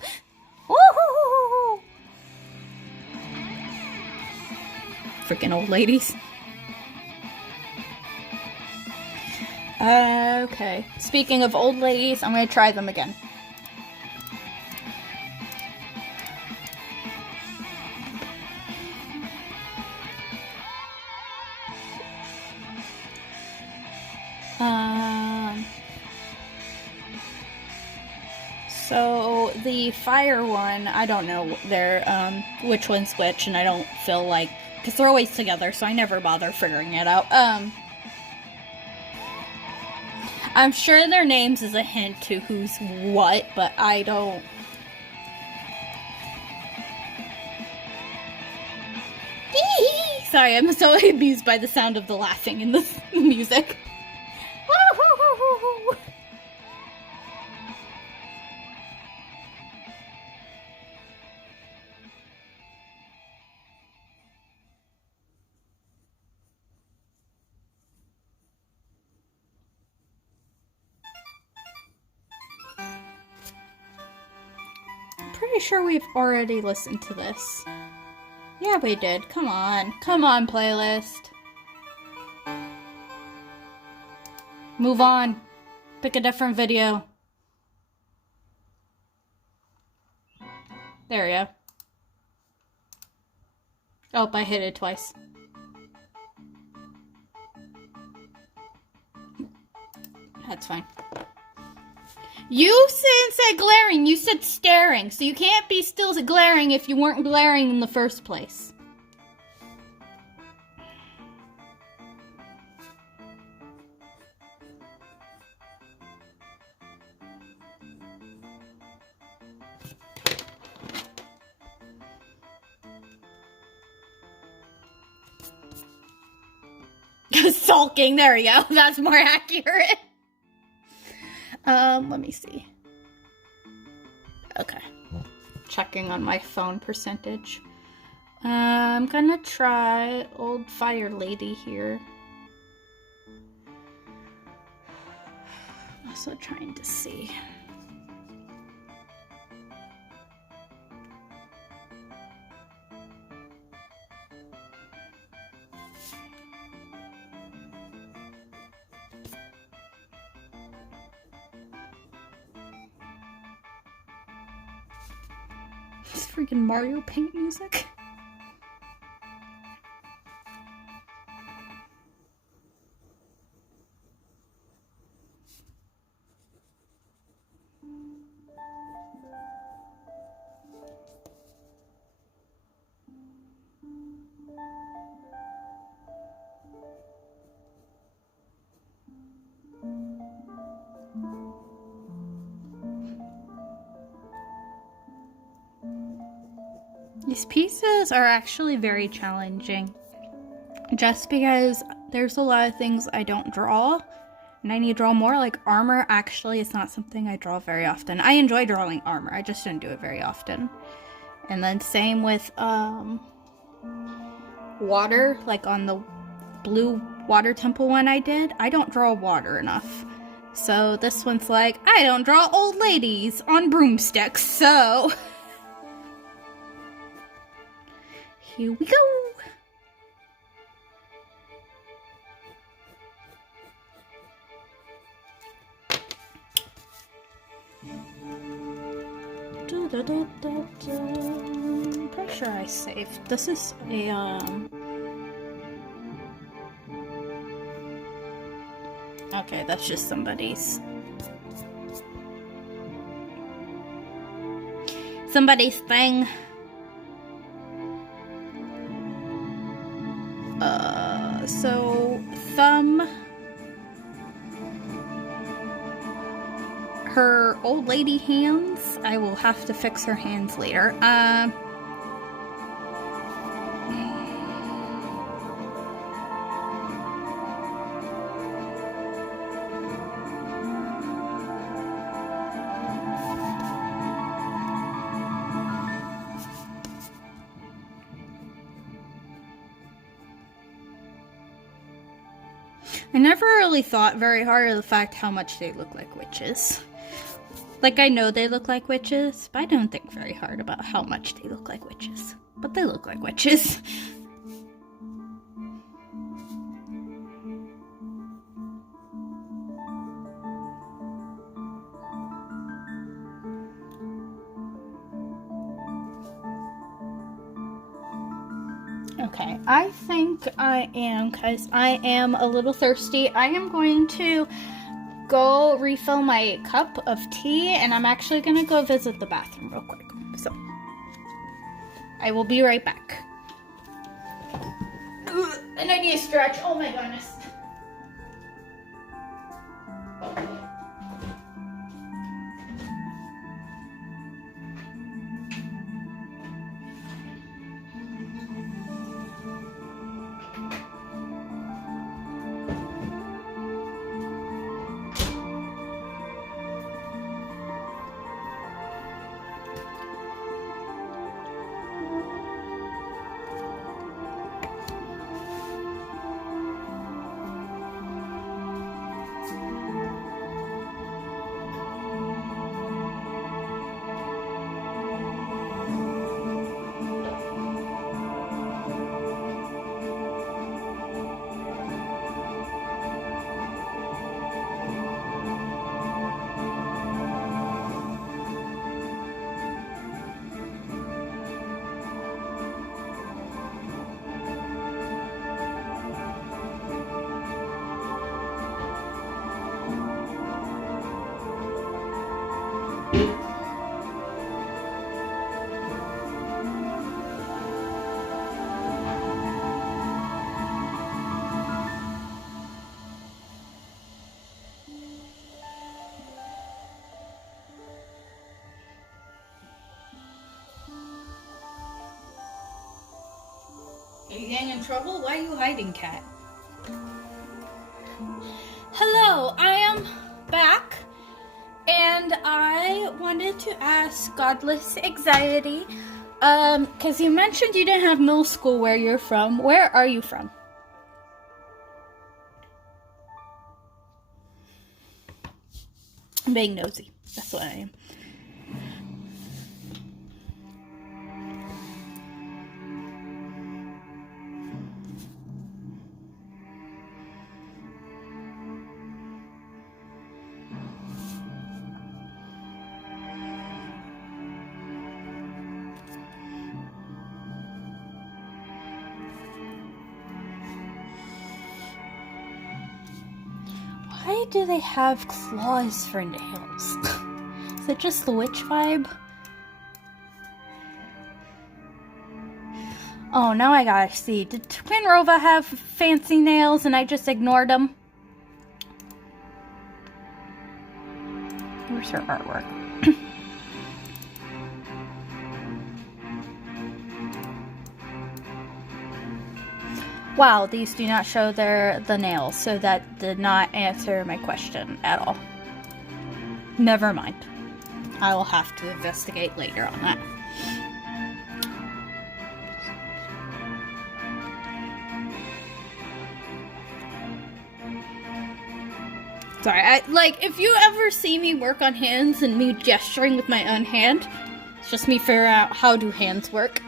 Freaking old ladies. Okay. Speaking of old ladies, I'm gonna try them again. So the fire one, I don't know which one's which, and I don't feel like, because they're always together, so I never bother figuring it out. I'm sure their names is a hint to who's what, but I don't. Sorry, I'm so amused by the sound of the laughing in the music. Pretty sure we've already listened to this. Yeah, we did. Come on. Come on, playlist. Move on. Pick a different video. There we go. Oh, I hit it twice. That's fine. You said glaring, you said staring, so you can't be still glaring if you weren't glaring in the first place. Sulking, there we go. That's more accurate. Let me see. Okay. Checking on my phone percentage. I'm gonna try Old Fire Lady here. Also trying to see. This freaking Mario Paint music. These pieces are actually very challenging, just because there's a lot of things I don't draw, and I need to draw more. Like armor actually is not something I draw very often. I enjoy drawing armor, I just don't do it very often. And then same with water, like on the blue water temple one I did, I don't draw water enough. So this one's like, I don't draw old ladies on broomsticks, so here we go. Pretty sure I saved. This is a okay, that's just somebody's thing. So Thumb, her old lady hands, I will have to fix her hands later. I never really thought very hard of the fact how much they look like witches. Like, I know they look like witches, but I don't think very hard about how much they look like witches. But they look like witches. Okay, I think I am, because I am a little thirsty, I am going to go refill my cup of tea, and I'm actually going to go visit the bathroom real quick. So, I will be right back. And I need a stretch. Oh my goodness. Are you getting in trouble? Why are you hiding, cat? Hello, I am back, and I wanted to ask Godless Anxiety, because you mentioned you didn't have middle school where you're from. Where are you from? I'm being nosy. That's what I am. Why do they have claws for nails? Is it just the witch vibe? Oh, now I gotta see. Did Twin Rova have fancy nails and I just ignored them? Where's her artwork? Wow, these do not show the nails, so that did not answer my question at all. Never mind. I will have to investigate later on that. Sorry, if you ever see me work on hands and me gesturing with my own hand, it's just me figuring out how do hands work.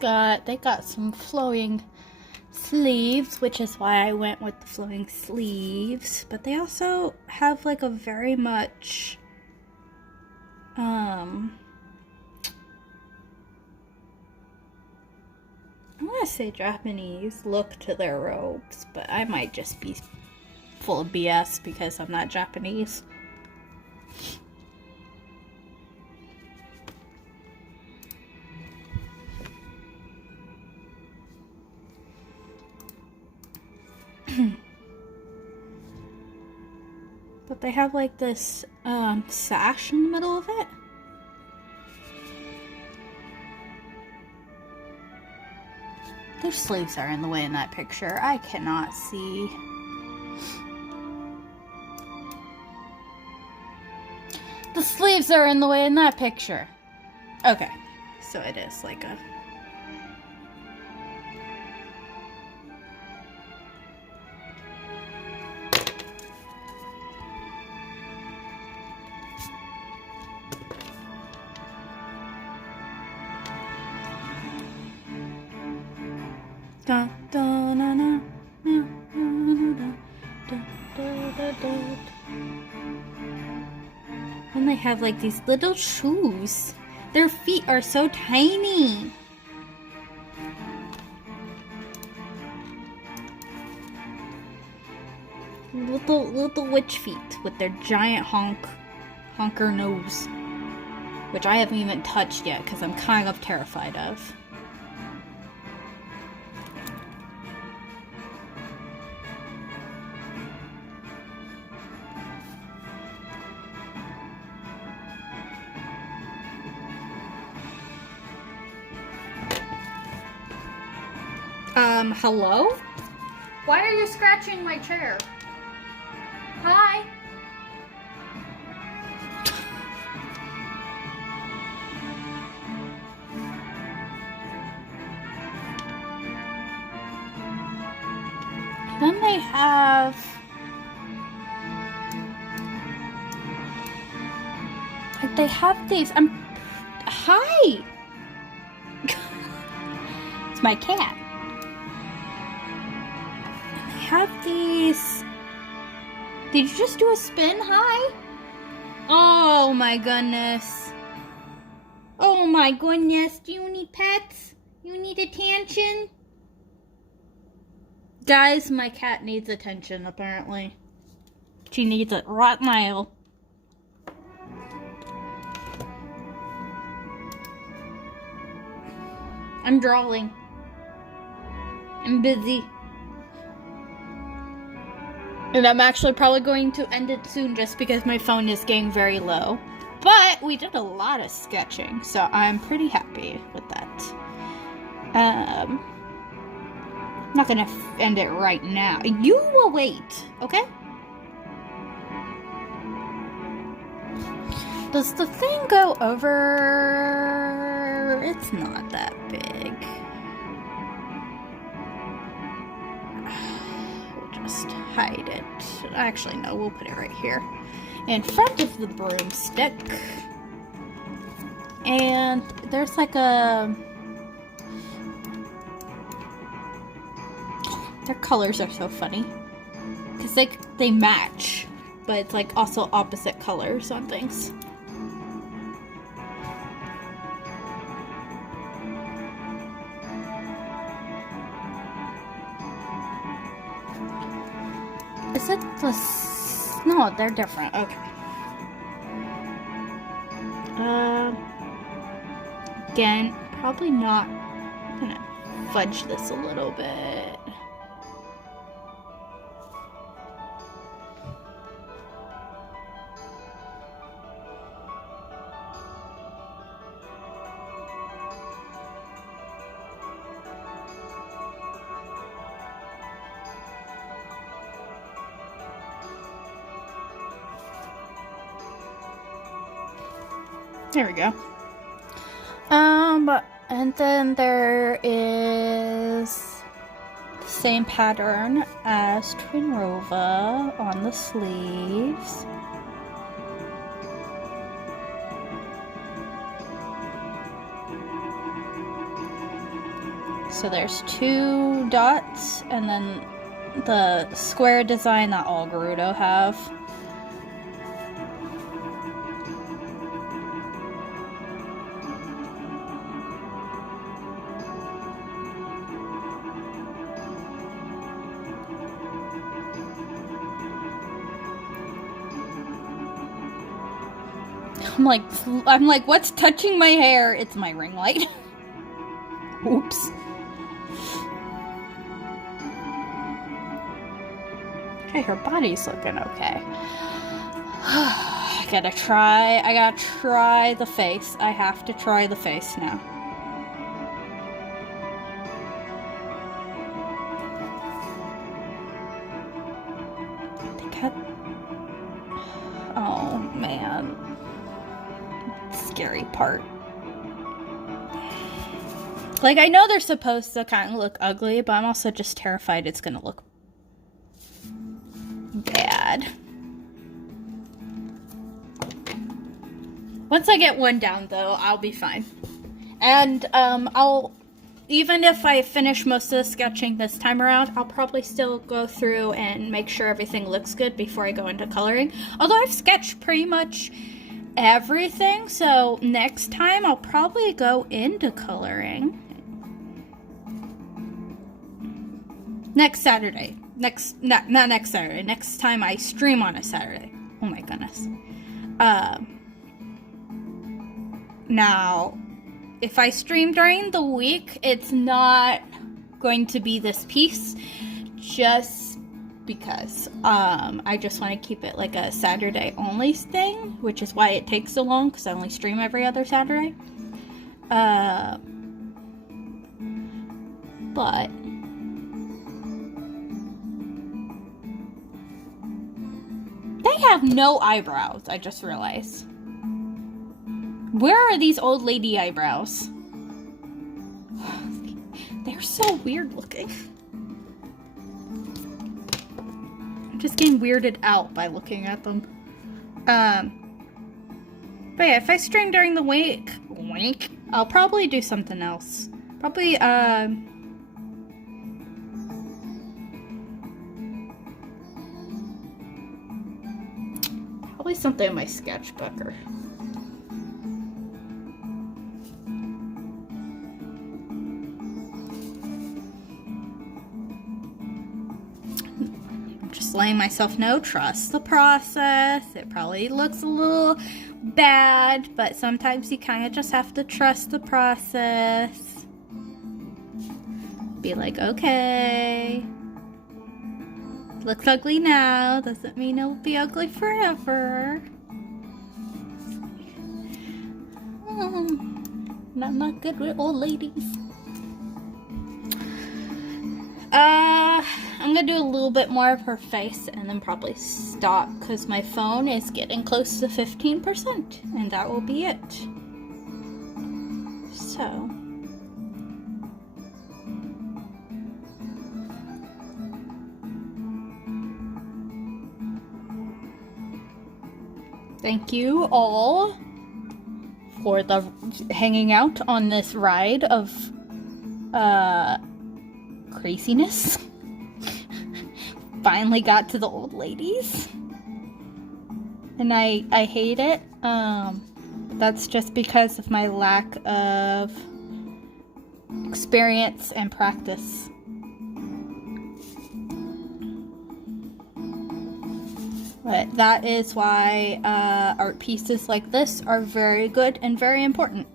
And they got some flowing sleeves, which is why I went with the flowing sleeves. But they also have like a very much, I want to say Japanese look to their robes, but I might just be full of BS because I'm not Japanese. But they have like this sash in the middle of it. Their sleeves are in the way in that picture. I cannot see. The sleeves are in the way in that picture. Okay, so it is like a... Da, da, na, na, na, na, da, da, da, da. And they have like these little shoes. Their feet are so tiny. Little witch feet with their giant honker nose, which I haven't even touched yet because I'm kind of terrified of. Hello? Why are you scratching my chair? Hi. Then they have... like, they have these... Hi! It's my cat. Have these... Did you just do a spin? Hi? Oh my goodness. Oh my goodness. Do you need pets? You need attention? Guys, my cat needs attention, apparently. She needs it right now. I'm drawing. I'm busy. And I'm actually probably going to end it soon just because my phone is getting very low. But we did a lot of sketching, so I'm pretty happy with that. I'm not gonna end it right now. You will wait, okay? Does the thing go over? It's not that big. We'll just hide it. Actually, no, we'll put it right here. In front of the broomstick. And there's like a... Their colors are so funny. Because they match. But it's like also opposite colors on things. Is it the... No, they're different. Okay. Again, probably not. I'm gonna fudge this a little bit. There we go. And then there is the same pattern as Twinrova on the sleeves. So there's 2 dots, and then the square design that all Gerudo have. I'm like, what's touching my hair? It's my ring light. Oops. Okay, her body's looking okay. I gotta try the face. I have to try the face now. Oh, man. Scary part. Like, I know they're supposed to kind of look ugly, but I'm also just terrified it's gonna look bad. Once I get one down, though, I'll be fine. And, even if I finish most of the sketching this time around, I'll probably still go through and make sure everything looks good before I go into coloring. Although I've sketched pretty much everything, so next time I'll probably go into coloring. Next Saturday. Not next Saturday. Next time I stream on a Saturday. Oh my goodness. Now, if I stream during the week, it's not going to be this piece, just because I just want to keep it like a Saturday only thing, which is why it takes so long, because I only stream every other Saturday. But they have no eyebrows, I just realized. Where are these old lady eyebrows? They're so weird looking. I'm just getting weirded out by looking at them. But yeah, if I stream during the week, I'll probably do something else. Probably, probably something in my sketchbook or... just letting myself know, trust the process. It probably looks a little bad, but sometimes you kind of just have to trust the process. Be like, okay, looks ugly now, doesn't mean it'll be ugly forever. Not good with old ladies. I'm gonna do a little bit more of her face and then probably stop because my phone is getting close to 15% and that will be it. So. Thank you all for the hanging out on this ride of craziness. Finally got to the old ladies. And I hate it. That's just because of my lack of experience and practice. But that is why art pieces like this are very good and very important.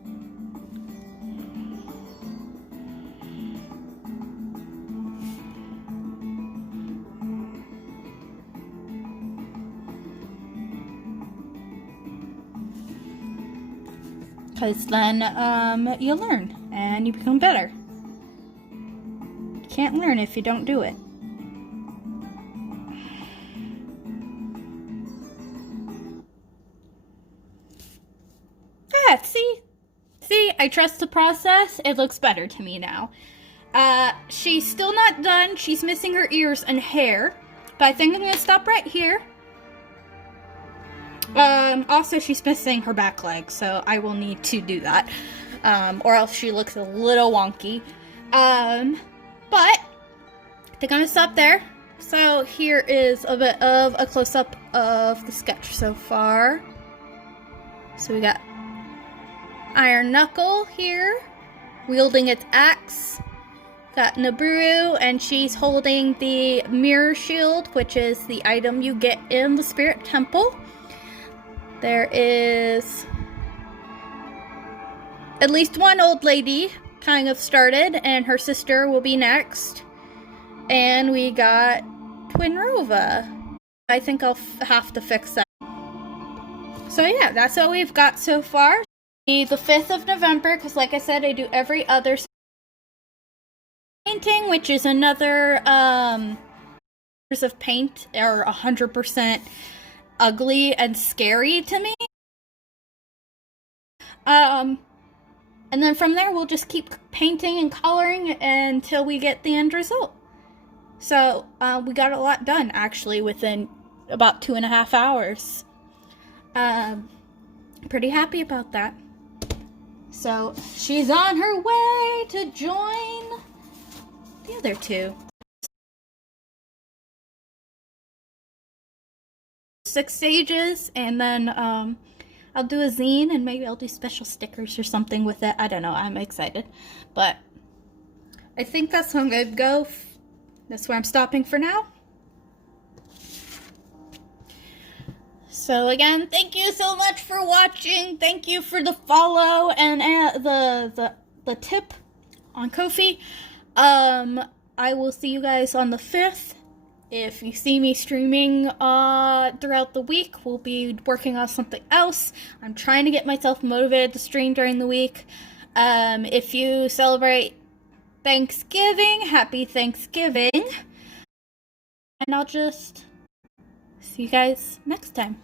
Because then you learn and you become better. You can't learn if you don't do it. Yeah, see, I trust the process. It looks better to me now. She's still not done. She's missing her ears and hair, but I think I'm gonna stop right here. Also, she's missing her back leg, so I will need to do that, or else she looks a little wonky. But I think I'm gonna stop there. So here is a bit of a close-up of the sketch so far. So we got Iron Knuckle here, wielding its axe. Got Nabooru, and she's holding the mirror shield, which is the item you get in the Spirit Temple. There is at least one old lady kind of started, and her sister will be next. And we got Twinrova. I think I'll have to fix that. So yeah, that's what we've got so far. The 5th of November, because like I said, I do every other painting, which is another of paint are 100% ugly and scary to me. And then from there, we'll just keep painting and coloring until we get the end result. So, we got a lot done, actually, within about 2.5 hours. Pretty happy about that. So, she's on her way to join the other two. 6 stages, and then, I'll do a zine, and maybe I'll do special stickers or something with it. I don't know, I'm excited. But, I think that's where I'm gonna go. That's where I'm stopping for now. So again, thank you so much for watching. Thank you for the follow and the tip on Ko-fi. I will see you guys on the 5th. If you see me streaming throughout the week, we'll be working on something else. I'm trying to get myself motivated to stream during the week. If you celebrate Thanksgiving, happy Thanksgiving. And I'll just see you guys next time.